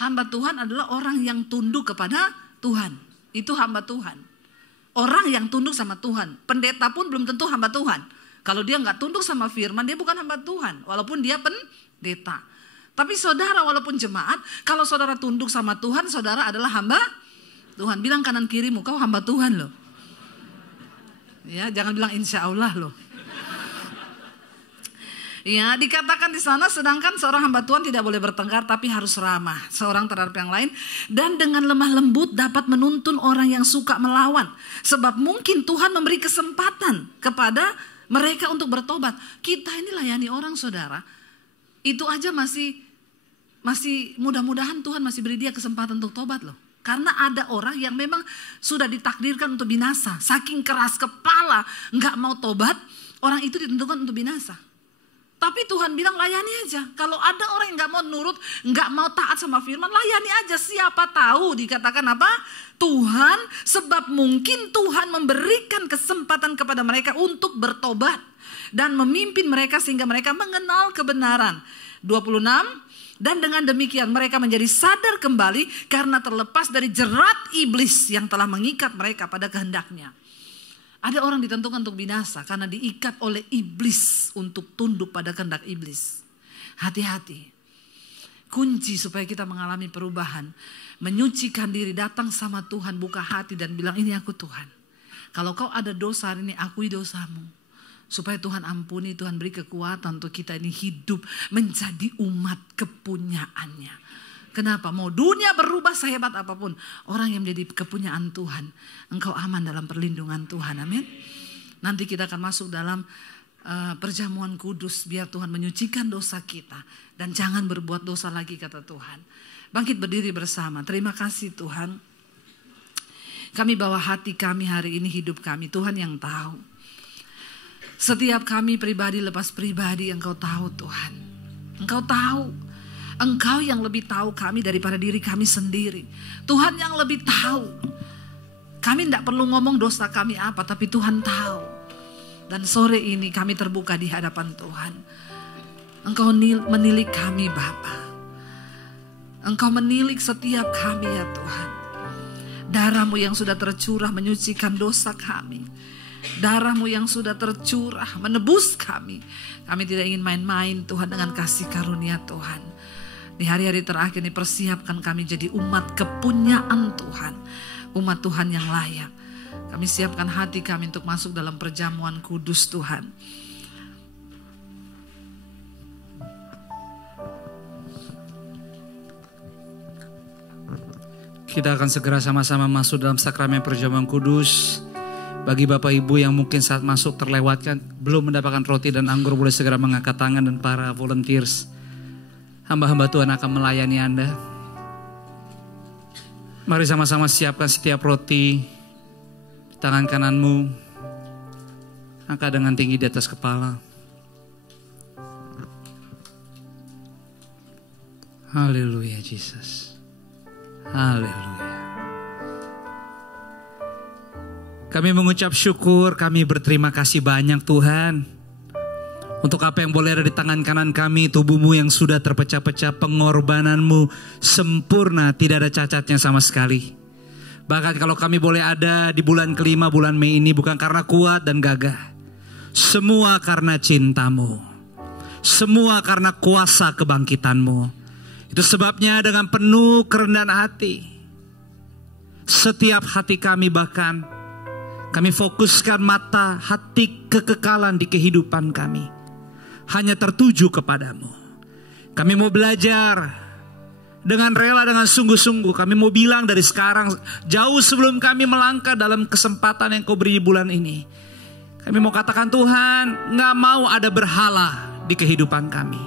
Hamba Tuhan adalah orang yang tunduk kepada Tuhan. Itu hamba Tuhan. Orang yang tunduk sama Tuhan. Pendeta pun belum tentu hamba Tuhan. Kalau dia nggak tunduk sama firman, dia bukan hamba Tuhan. Walaupun dia pendeta. Tapi saudara walaupun jemaat, kalau saudara tunduk sama Tuhan, saudara adalah hamba Tuhan. Bilang kanan kirimu, kau hamba Tuhan loh. Ya, jangan bilang insya Allah loh. Ya, dikatakan di sana, sedangkan seorang hamba Tuhan tidak boleh bertengkar tapi harus ramah seorang terhadap yang lain, dan dengan lemah lembut dapat menuntun orang yang suka melawan. Sebab mungkin Tuhan memberi kesempatan kepada mereka untuk bertobat. Kita ini layani orang, saudara. Itu aja masih mudah-mudahan Tuhan masih beri dia kesempatan untuk tobat loh. Karena ada orang yang memang sudah ditakdirkan untuk binasa. Saking keras kepala, nggak mau tobat, orang itu ditentukan untuk binasa. Tapi Tuhan bilang layani aja. Kalau ada orang yang gak mau nurut, gak mau taat sama firman, layani aja. Siapa tahu dikatakan apa? Tuhan, sebab mungkin Tuhan memberikan kesempatan kepada mereka untuk bertobat. Dan memimpin mereka sehingga mereka mengenal kebenaran. 26, dan dengan demikian mereka menjadi sadar kembali karena terlepas dari jerat iblis yang telah mengikat mereka pada kehendaknya. Ada orang ditentukan untuk binasa karena diikat oleh iblis untuk tunduk pada kehendak iblis. Hati-hati. Kunci supaya kita mengalami perubahan. Menyucikan diri, datang sama Tuhan, buka hati dan bilang ini aku Tuhan. Kalau kau ada dosa hari ini, akui dosamu. Supaya Tuhan ampuni, Tuhan beri kekuatan untuk kita ini hidup menjadi umat kepunyaannya. Kenapa? Mau dunia berubah sehebat apapun, orang yang menjadi kepunyaan Tuhan, engkau aman dalam perlindungan Tuhan. Amin. Nanti kita akan masuk dalam perjamuan kudus, biar Tuhan menyucikan dosa kita. Dan jangan berbuat dosa lagi, kata Tuhan. Bangkit berdiri bersama. Terima kasih Tuhan. Kami bawa hati kami hari ini, hidup kami, Tuhan yang tahu. Setiap kami pribadi lepas pribadi, Engkau tahu Tuhan. Engkau tahu. Engkau yang lebih tahu kami daripada diri kami sendiri. Tuhan yang lebih tahu. Kami tidak perlu ngomong dosa kami apa, tapi Tuhan tahu. Dan sore ini kami terbuka di hadapan Tuhan. Engkau menilik kami Bapa. Engkau menilik setiap kami ya Tuhan. Darah-Mu yang sudah tercurah menyucikan dosa kami. Darah-Mu yang sudah tercurah menebus kami. Kami tidak ingin main-main Tuhan dengan kasih karunia Tuhan. Di hari-hari terakhir ini persiapkan kami jadi umat kepunyaan Tuhan. Umat Tuhan yang layak. Kami siapkan hati kami untuk masuk dalam perjamuan kudus Tuhan. Kita akan segera sama-sama masuk dalam sakramen perjamuan kudus. Bagi Bapak Ibu yang mungkin saat masuk terlewatkan, belum mendapatkan roti dan anggur, boleh segera mengangkat tangan, dan para volunteers, hamba-hamba Tuhan akan melayani Anda. Mari sama-sama siapkan setiap roti. Tangan kananmu angkat dengan tinggi di atas kepala. Haleluya Jesus. Haleluya. Kami mengucap syukur, kami berterima kasih banyak Tuhan. Untuk apa yang boleh ada di tangan kanan kami, tubuhmu yang sudah terpecah-pecah, pengorbananmu sempurna, tidak ada cacatnya sama sekali. Bahkan kalau kami boleh ada di bulan kelima, bulan Mei ini, bukan karena kuat dan gagah. Semua karena cintamu. Semua karena kuasa kebangkitanmu. Itu sebabnya dengan penuh kerendahan hati, setiap hati kami bahkan kami fokuskan mata hati kekekalan di kehidupan kami hanya tertuju kepadamu. Kami mau belajar dengan rela, dengan sungguh-sungguh. Kami mau bilang dari sekarang, jauh sebelum kami melangkah dalam kesempatan yang Kau beri bulan ini, kami mau katakan Tuhan, gak mau ada berhala di kehidupan kami.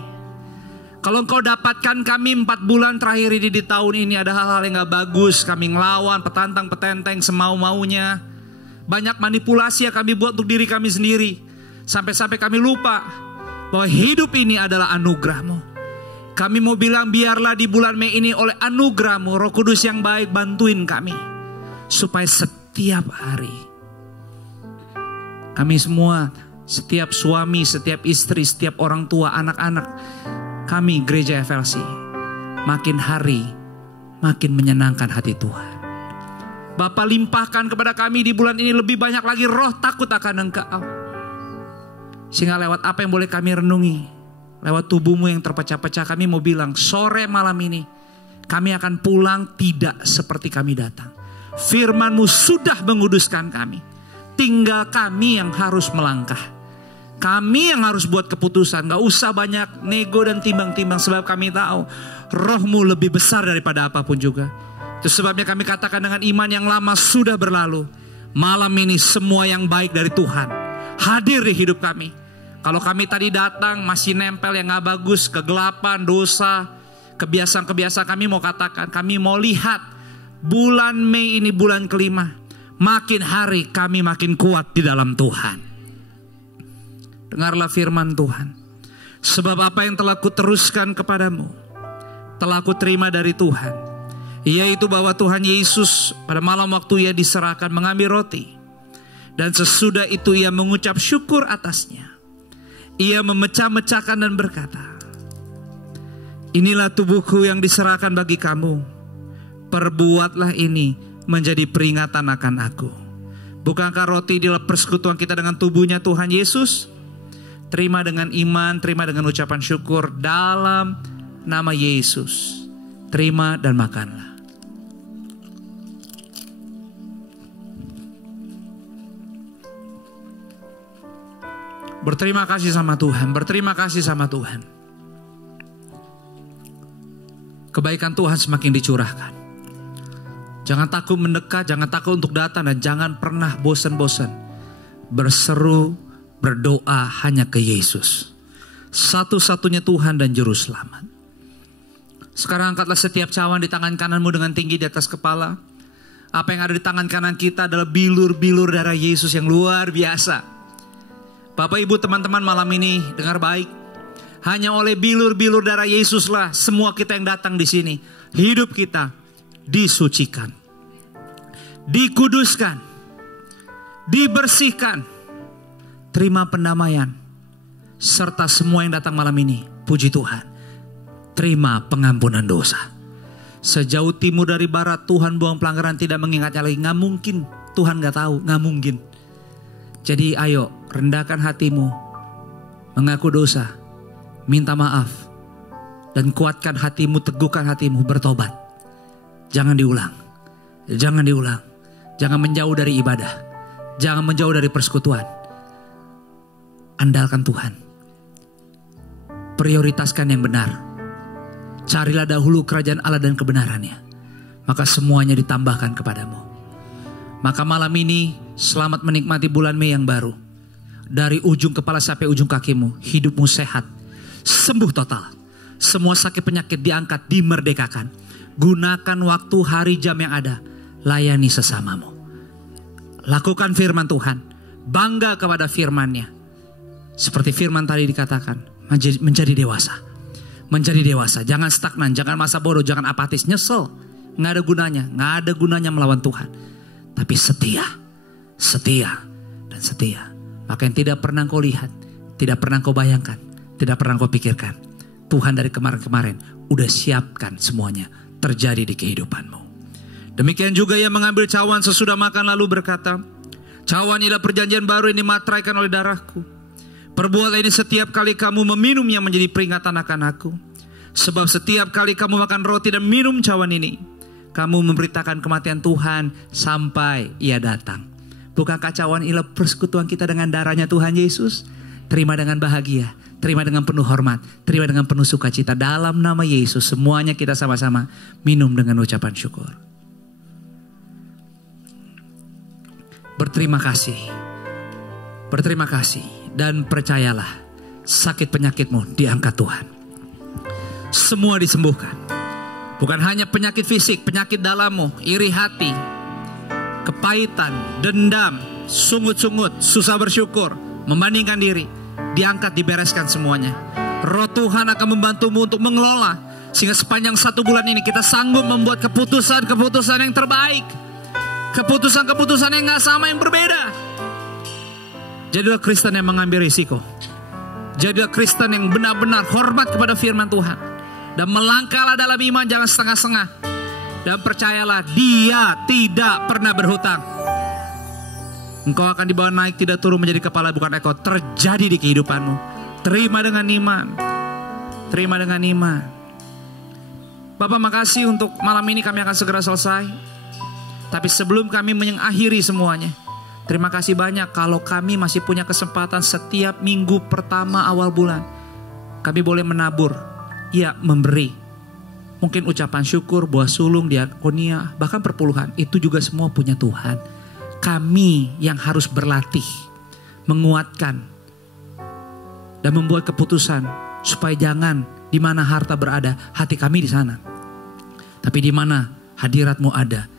Kalau Engkau dapatkan kami 4 bulan terakhir ini di tahun ini ada hal-hal yang gak bagus, kami ngelawan, petantang, petenteng, semau-maunya. Banyak manipulasi yang kami buat untuk diri kami sendiri. Sampai-sampai kami lupa bahwa hidup ini adalah anugerah-Mu. Kami mau bilang biarlah di bulan Mei ini oleh anugerah-Mu, Roh Kudus yang baik bantuin kami. Supaya setiap hari kami semua, setiap suami, setiap istri, setiap orang tua, anak-anak, kami Gereja FLC makin hari makin menyenangkan hati Tuhan. Bapa, limpahkan kepada kami di bulan ini lebih banyak lagi roh takut akan Engkau. Sehingga lewat apa yang boleh kami renungi, lewat tubuhmu yang terpecah-pecah, kami mau bilang sore malam ini kami akan pulang tidak seperti kami datang. Firman-Mu sudah menguduskan kami. Tinggal kami yang harus melangkah. Kami yang harus buat keputusan. Gak usah banyak nego dan timbang-timbang. Sebab kami tahu Roh-Mu lebih besar daripada apapun juga. Itu sebabnya kami katakan dengan iman yang lama sudah berlalu. Malam ini semua yang baik dari Tuhan hadir di hidup kami. Kalau kami tadi datang masih nempel yang gak bagus, kegelapan, dosa, kebiasaan-kebiasaan, kami mau katakan, kami mau lihat bulan Mei ini bulan kelima. Makin hari kami makin kuat di dalam Tuhan. Dengarlah firman Tuhan. Sebab apa yang telah kuteruskan kepadamu, telah kuterima dari Tuhan. Yaitu bahwa Tuhan Yesus pada malam waktu Ia diserahkan mengambil roti. Dan sesudah itu Ia mengucap syukur atasnya. Ia memecah-mecahkan dan berkata, inilah tubuhku yang diserahkan bagi kamu. Perbuatlah ini menjadi peringatan akan aku. Bukankah roti adalah persekutuan kita dengan tubuhnya Tuhan Yesus? Terima dengan iman, terima dengan ucapan syukur dalam nama Yesus. Terima dan makanlah. Berterima kasih sama Tuhan, berterima kasih sama Tuhan. Kebaikan Tuhan semakin dicurahkan. Jangan takut mendekat, jangan takut untuk datang, dan jangan pernah bosan-bosan berseru, berdoa hanya ke Yesus, satu-satunya Tuhan dan Juru Selamat. Sekarang angkatlah setiap cawan di tangan kananmu dengan tinggi di atas kepala. Apa yang ada di tangan kanan kita adalah bilur-bilur darah Yesus yang luar biasa. Bapak Ibu teman-teman malam ini dengar baik. Hanya oleh bilur-bilur darah Yesuslah semua kita yang datang di sini, hidup kita disucikan, dikuduskan, dibersihkan. Terima pendamaian. Serta semua yang datang malam ini, puji Tuhan, terima pengampunan dosa. Sejauh timur dari barat Tuhan buang pelanggaran, tidak mengingatnya lagi. Gak mungkin, Tuhan gak tahu, gak mungkin. Jadi ayo rendahkan hatimu, mengaku dosa, minta maaf, dan kuatkan hatimu, teguhkan hatimu, bertobat. Jangan diulang, jangan diulang. Jangan menjauh dari ibadah, jangan menjauh dari persekutuan. Andalkan Tuhan. Prioritaskan yang benar. Carilah dahulu kerajaan Allah dan kebenarannya, maka semuanya ditambahkan kepadamu. Maka malam ini selamat menikmati bulan Mei yang baru. Dari ujung kepala sampai ujung kakimu, hidupmu sehat, sembuh total. Semua sakit penyakit diangkat, dimerdekakan. Gunakan waktu, hari, jam yang ada. Layani sesamamu. Lakukan firman Tuhan. Bangga kepada firman-Nya. Seperti firman tadi dikatakan, menjadi dewasa. Menjadi dewasa, jangan stagnan, jangan masa bodoh, jangan apatis, nyesel. Gak ada gunanya, gak ada gunanya melawan Tuhan. Tapi setia, setia, dan setia. Maka yang tidak pernah kau lihat, tidak pernah kau bayangkan, tidak pernah kau pikirkan, Tuhan dari kemarin-kemarin udah siapkan semuanya terjadi di kehidupanmu. Demikian juga Ia mengambil cawan sesudah makan lalu berkata, cawan inilah perjanjian baru yang dimateraikan oleh darahku. Perbuatlah ini setiap kali kamu meminumnya menjadi peringatan akan aku. Sebab setiap kali kamu makan roti dan minum cawan ini, kamu memberitakan kematian Tuhan sampai Ia datang. Bukankah cawan inilah persekutuan kita dengan darahnya Tuhan Yesus? Terima dengan bahagia, terima dengan penuh hormat, terima dengan penuh sukacita. Dalam nama Yesus semuanya kita sama-sama minum dengan ucapan syukur. Berterima kasih. Berterima kasih. Dan percayalah, sakit penyakitmu diangkat Tuhan. Semua disembuhkan. Bukan hanya penyakit fisik, penyakit dalammu, iri hati, kepahitan, dendam, sungut-sungut, susah bersyukur, membandingkan diri, diangkat, dibereskan semuanya. Roh Tuhan akan membantumu untuk mengelola, sehingga sepanjang 1 bulan ini kita sanggup membuat keputusan-keputusan yang terbaik. Keputusan-keputusan yang gak sama, yang berbeda. Jadilah Kristen yang mengambil risiko. Jadilah Kristen yang benar-benar hormat kepada firman Tuhan. Dan melangkahlah dalam iman, jangan setengah-setengah. Dan percayalah, Dia tidak pernah berhutang. Engkau akan dibawa naik, tidak turun menjadi kepala bukan ekor. Terjadi di kehidupanmu. Terima dengan iman. Terima dengan iman. Bapak, makasih untuk malam ini, kami akan segera selesai. Tapi sebelum kami mengakhiri semuanya, terima kasih banyak kalau kami masih punya kesempatan setiap minggu pertama awal bulan. Kami boleh menabur, ya memberi. Mungkin ucapan syukur, buah sulung, diakonia, bahkan perpuluhan. Itu juga semua punya Tuhan. Kami yang harus berlatih, menguatkan, dan membuat keputusan. Supaya jangan di mana harta berada, hati kami di sana. Tapi di mana hadirat-Mu ada,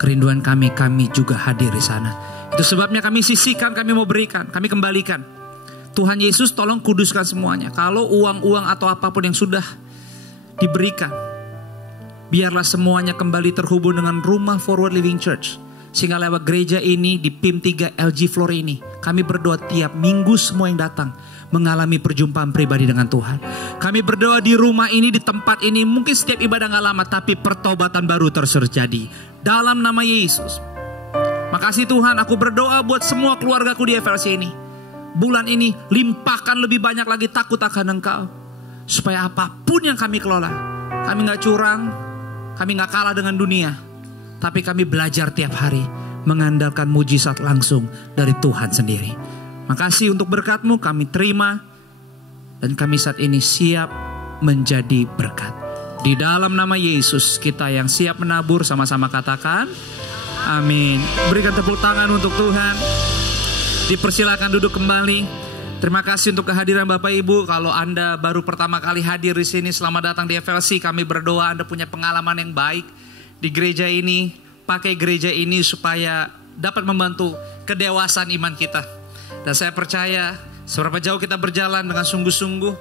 kerinduan kami juga hadir di sana. Itu sebabnya kami sisihkan, kami mau berikan, kami kembalikan. Tuhan Yesus tolong kuduskan semuanya. Kalau uang-uang atau apapun yang sudah diberikan, biarlah semuanya kembali terhubung dengan Rumah Forward Living Church. Sehingga lewat gereja ini di PIM 3 LG Floor ini, kami berdoa tiap minggu semua yang datang mengalami perjumpaan pribadi dengan Tuhan. Kami berdoa di rumah ini, di tempat ini, mungkin setiap ibadah gak lama, tapi pertobatan baru terjadi. Dalam nama Yesus. Makasih Tuhan, aku berdoa buat semua keluargaku di FLC ini. Bulan ini limpahkan lebih banyak lagi takut akan Engkau. Supaya apapun yang kami kelola, kami gak curang, kami gak kalah dengan dunia. Tapi kami belajar tiap hari mengandalkan mujizat langsung dari Tuhan sendiri. Makasih untuk berkat-Mu, kami terima. Dan kami saat ini siap menjadi berkat. Di dalam nama Yesus, kita yang siap menabur sama-sama katakan amin. Berikan tepuk tangan untuk Tuhan. Dipersilakan duduk kembali. Terima kasih untuk kehadiran Bapak Ibu. Kalau Anda baru pertama kali hadir di sini, selamat datang di FLC. Kami berdoa Anda punya pengalaman yang baik di gereja ini. Pakai gereja ini supaya dapat membantu kedewasaan iman kita. Dan saya percaya seberapa jauh kita berjalan dengan sungguh-sungguh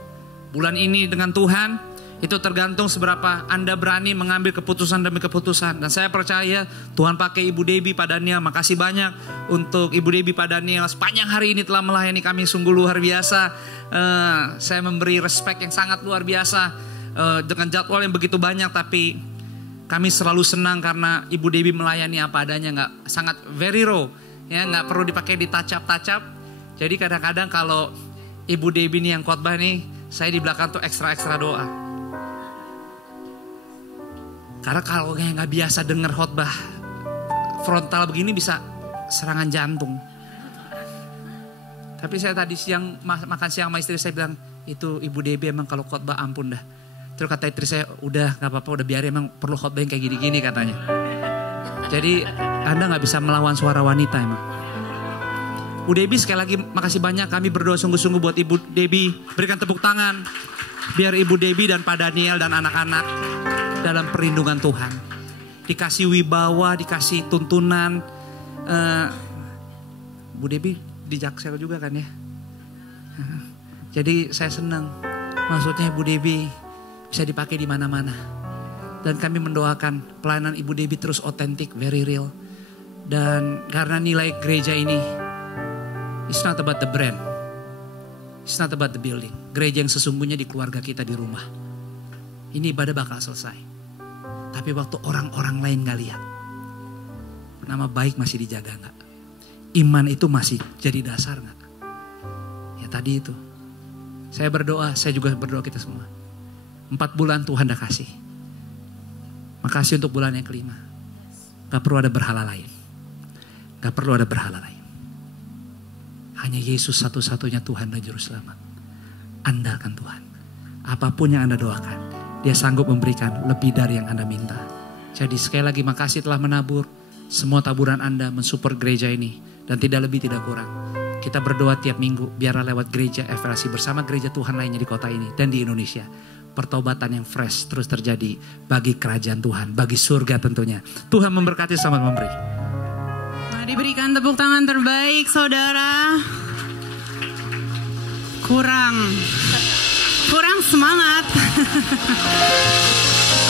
bulan ini dengan Tuhan, itu tergantung seberapa Anda berani mengambil keputusan demi keputusan. Dan saya percaya Tuhan pakai Ibu Debbie Pak Daniel. Makasih banyak untuk Ibu Debbie Pak Daniel. Sepanjang hari ini telah melayani kami sungguh luar biasa. Saya memberi respect yang sangat luar biasa. Dengan jadwal yang begitu banyak, tapi kami selalu senang karena Ibu Debbie melayani apa adanya, nggak sangat very raw, ya, nggak perlu dipakai ditacap-tacap. Jadi kadang-kadang kalau Ibu Debbie nih yang khotbah nih, saya di belakang tuh ekstra doa. Karena kalau nggak biasa dengar khotbah frontal begini bisa serangan jantung. Tapi saya tadi siang makan siang sama istri, saya bilang itu Ibu Debbie emang kalau khotbah ampun dah. Terus kata istri saya, udah gak apa-apa, udah biarin, emang perlu khotbah yang kayak gini-gini katanya. Jadi Anda gak bisa melawan suara wanita emang. Bu Debbie sekali lagi makasih banyak, kami berdoa sungguh-sungguh buat Ibu Debbie. Berikan tepuk tangan, biar Ibu Debbie dan Pak Daniel dan anak-anak dalam perlindungan Tuhan. Dikasih wibawa, dikasih tuntunan. Bu Debbie di Jaksel juga kan ya. Jadi saya senang, maksudnya Bu Debbie bisa dipakai di mana-mana. Dan kami mendoakan pelayanan Ibu Debbie terus otentik, very real. Dan karena nilai gereja ini, it's not about the brand, it's not about the building. Gereja yang sesungguhnya di keluarga kita di rumah. Ini ibadah bakal selesai. Tapi waktu orang-orang lain gak lihat, nama baik masih dijaga gak? Iman itu masih jadi dasar gak? Ya tadi itu. Saya berdoa, saya juga berdoa kita semua. 4 bulan Tuhan dah kasih. Makasih untuk bulan yang kelima. Gak perlu ada berhala lain. Gak perlu ada berhala lain. Hanya Yesus satu-satunya Tuhan dan Juru Selamat. Andalkan Tuhan. Apapun yang Anda doakan, Dia sanggup memberikan lebih dari yang Anda minta. Jadi sekali lagi makasih telah menabur. Semua taburan Anda mensupport gereja ini. Dan tidak lebih tidak kurang. Kita berdoa tiap minggu. Biarlah lewat gereja FLC bersama gereja Tuhan lainnya di kota ini dan di Indonesia. Pertobatan yang fresh terus terjadi bagi kerajaan Tuhan, bagi surga tentunya. Tuhan memberkati, selamat memberi. Mari berikan tepuk tangan terbaik saudara. Kurang semangat.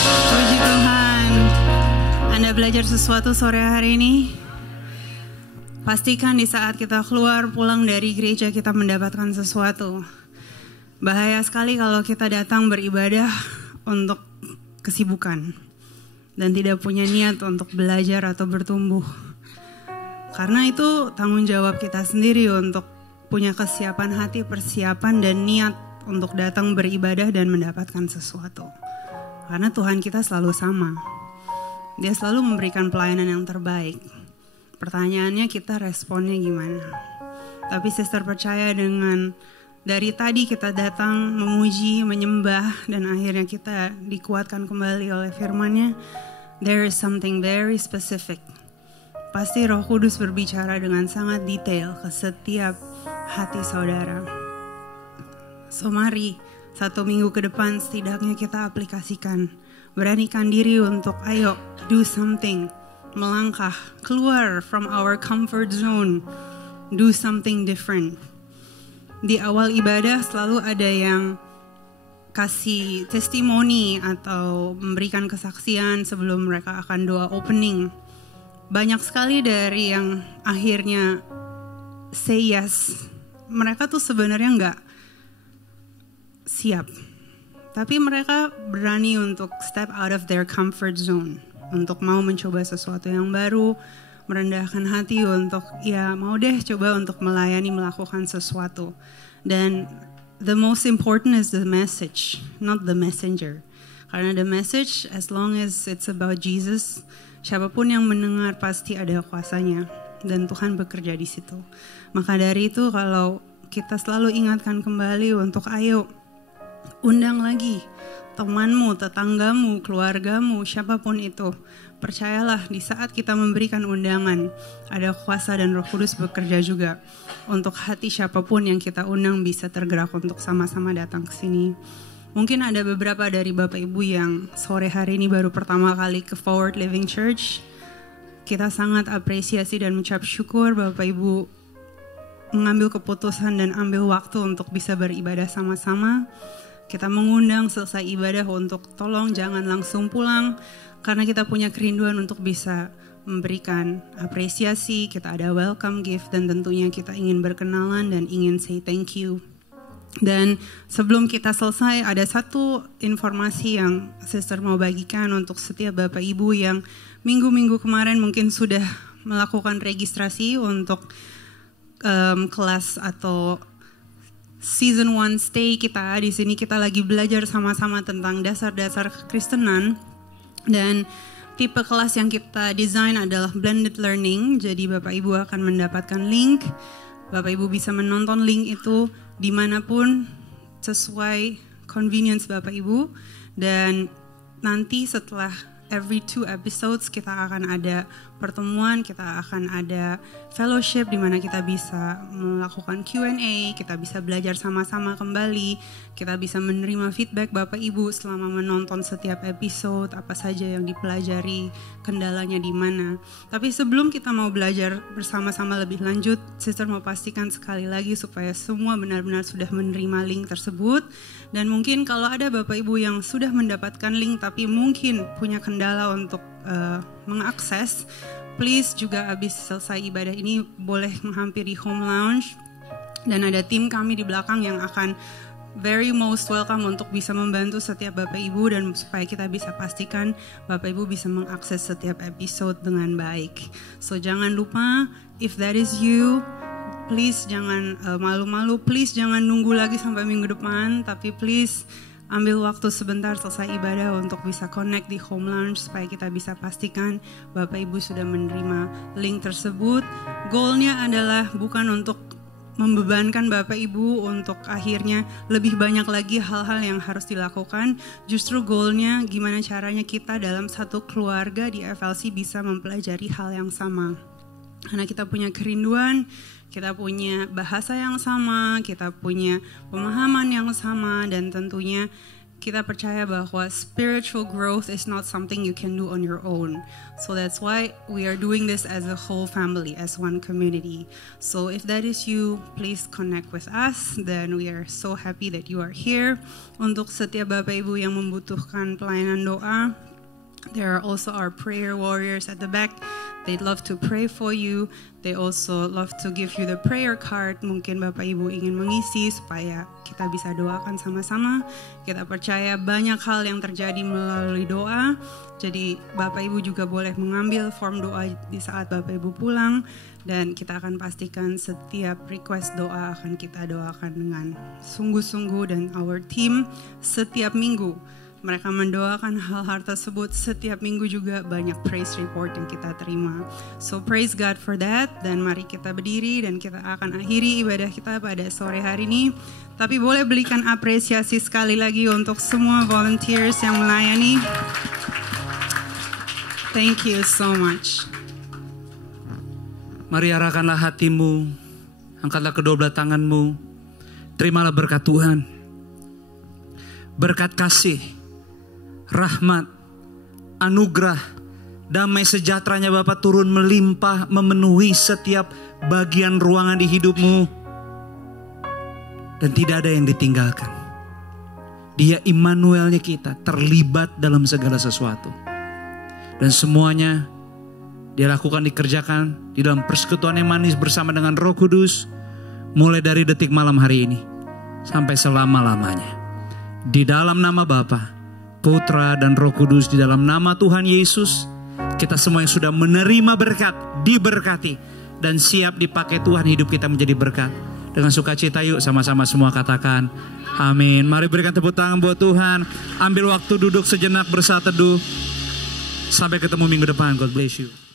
Puji Tuhan. Anda belajar sesuatu sore hari ini? Pastikan di saat kita keluar pulang dari gereja kita mendapatkan sesuatu. Bahaya sekali kalau kita datang beribadah untuk kesibukan dan tidak punya niat untuk belajar atau bertumbuh. Karena itu tanggung jawab kita sendiri untuk punya kesiapan hati, persiapan dan niat untuk datang beribadah dan mendapatkan sesuatu. Karena Tuhan kita selalu sama. Dia selalu memberikan pelayanan yang terbaik. Pertanyaannya kita responnya gimana? Tapi sister percaya dengan dari tadi kita datang memuji, menyembah, dan akhirnya kita dikuatkan kembali oleh firman-Nya. There is something very specific. Pasti Roh Kudus berbicara dengan sangat detail ke setiap hati saudara. So mari, 1 minggu ke depan setidaknya kita aplikasikan. Beranikan diri untuk ayo, do something. Melangkah, keluar from our comfort zone. Do something different. Di awal ibadah selalu ada yang kasih testimoni atau memberikan kesaksian sebelum mereka akan doa opening. Banyak sekali dari yang akhirnya say yes, mereka tuh sebenarnya nggak siap. Tapi mereka berani untuk step out of their comfort zone. Untuk mau mencoba sesuatu yang baru, merendahkan hati untuk ya mau deh coba untuk melayani, melakukan sesuatu. Dan the most important is the message, not the messenger. Karena the message, as long as it's about Jesus, siapapun yang mendengar pasti ada kuasanya. Dan Tuhan bekerja di situ. Maka dari itu kalau kita selalu ingatkan kembali untuk ayo, undang lagi temanmu, tetanggamu, keluargamu, siapapun itu. Percayalah di saat kita memberikan undangan, ada kuasa dan Roh Kudus bekerja juga. Untuk hati siapapun yang kita undang bisa tergerak untuk sama-sama datang ke sini. Mungkin ada beberapa dari Bapak Ibu yang sore hari ini baru pertama kali ke Forward Living Church. Kita sangat apresiasi dan mengucap syukur Bapak Ibu mengambil keputusan dan ambil waktu untuk bisa beribadah sama-sama. Kita mengundang selesai ibadah untuk tolong jangan langsung pulang. Karena kita punya kerinduan untuk bisa memberikan apresiasi, kita ada welcome gift dan tentunya kita ingin berkenalan dan ingin say thank you. Dan sebelum kita selesai ada satu informasi yang sister mau bagikan untuk setiap Bapak Ibu yang minggu-minggu kemarin mungkin sudah melakukan registrasi untuk kelas atau season 1 stay kita. Di sini kita lagi belajar sama-sama tentang dasar-dasar kekristenan. Dan tipe kelas yang kita desain adalah blended learning. Jadi Bapak Ibu akan mendapatkan link. Bapak Ibu bisa menonton link itu dimanapun sesuai convenience Bapak Ibu. Dan nanti setelah every 2 episodes kita akan ada pertemuan, kita akan ada fellowship di mana kita bisa melakukan Q&A, kita bisa belajar sama-sama kembali, kita bisa menerima feedback Bapak Ibu selama menonton setiap episode, apa saja yang dipelajari, kendalanya di mana. Tapi sebelum kita mau belajar bersama-sama lebih lanjut, sister mau pastikan sekali lagi supaya semua benar-benar sudah menerima link tersebut. Dan mungkin kalau ada Bapak Ibu yang sudah mendapatkan link tapi mungkin punya kendala untuk mengakses, please juga habis selesai ibadah ini boleh menghampiri home lounge dan ada tim kami di belakang yang akan very most welcome untuk bisa membantu setiap Bapak Ibu dan supaya kita bisa pastikan Bapak Ibu bisa mengakses setiap episode dengan baik. So jangan lupa, if that is you, please jangan malu-malu, please jangan nunggu lagi sampai minggu depan, tapi please ambil waktu sebentar selesai ibadah untuk bisa connect di home lounge supaya kita bisa pastikan Bapak Ibu sudah menerima link tersebut. Goalnya adalah bukan untuk membebankan Bapak Ibu untuk akhirnya lebih banyak lagi hal-hal yang harus dilakukan. Justru goalnya gimana caranya kita dalam satu keluarga di FLC bisa mempelajari hal yang sama. Karena kita punya kerinduan, kita punya bahasa yang sama, kita punya pemahaman yang sama, dan tentunya kita percaya bahwa spiritual growth is not something you can do on your own. So that's why we are doing this as a whole family, as one community. So if that is you, please connect with us. Then we are so happy that you are here. Untuk setiap Bapak Ibu yang membutuhkan pelayanan doa, there are also our prayer warriors at the back. They'd love to pray for you. They also love to give you the prayer card. Mungkin Bapak Ibu ingin mengisi supaya kita bisa doakan sama-sama. Kita percaya banyak hal yang terjadi melalui doa. Jadi Bapak Ibu juga boleh mengambil form doa di saat Bapak Ibu pulang. Dan kita akan pastikan setiap request doa akan kita doakan dengan sungguh-sungguh. Dan our team setiap minggu mereka mendoakan hal-hal tersebut. Setiap minggu juga banyak praise report yang kita terima. So praise God for that. Dan mari kita berdiri dan kita akan akhiri ibadah kita pada sore hari ini. Tapi boleh berikan apresiasi sekali lagi untuk semua volunteers yang melayani. Thank you so much. Mari arahkanlah hatimu, angkatlah kedua belah tanganmu, terimalah berkat Tuhan. Berkat kasih, rahmat, anugerah, damai sejahteranya Bapa turun melimpah, memenuhi setiap bagian ruangan di hidupmu. Dan tidak ada yang ditinggalkan. Dia Immanuelnya kita, terlibat dalam segala sesuatu. Dan semuanya dia lakukan, dikerjakan di dalam persekutuan yang manis bersama dengan Roh Kudus. Mulai dari detik malam hari ini sampai selama-lamanya. Di dalam nama Bapa, Putra dan Roh Kudus, di dalam nama Tuhan Yesus, kita semua yang sudah menerima berkat, diberkati dan siap dipakai Tuhan, hidup kita menjadi berkat. Dengan sukacita yuk sama-sama semua katakan amin. Mari berikan tepuk tangan buat Tuhan. Ambil waktu duduk sejenak bersaat teduh. Sampai ketemu minggu depan. God bless you.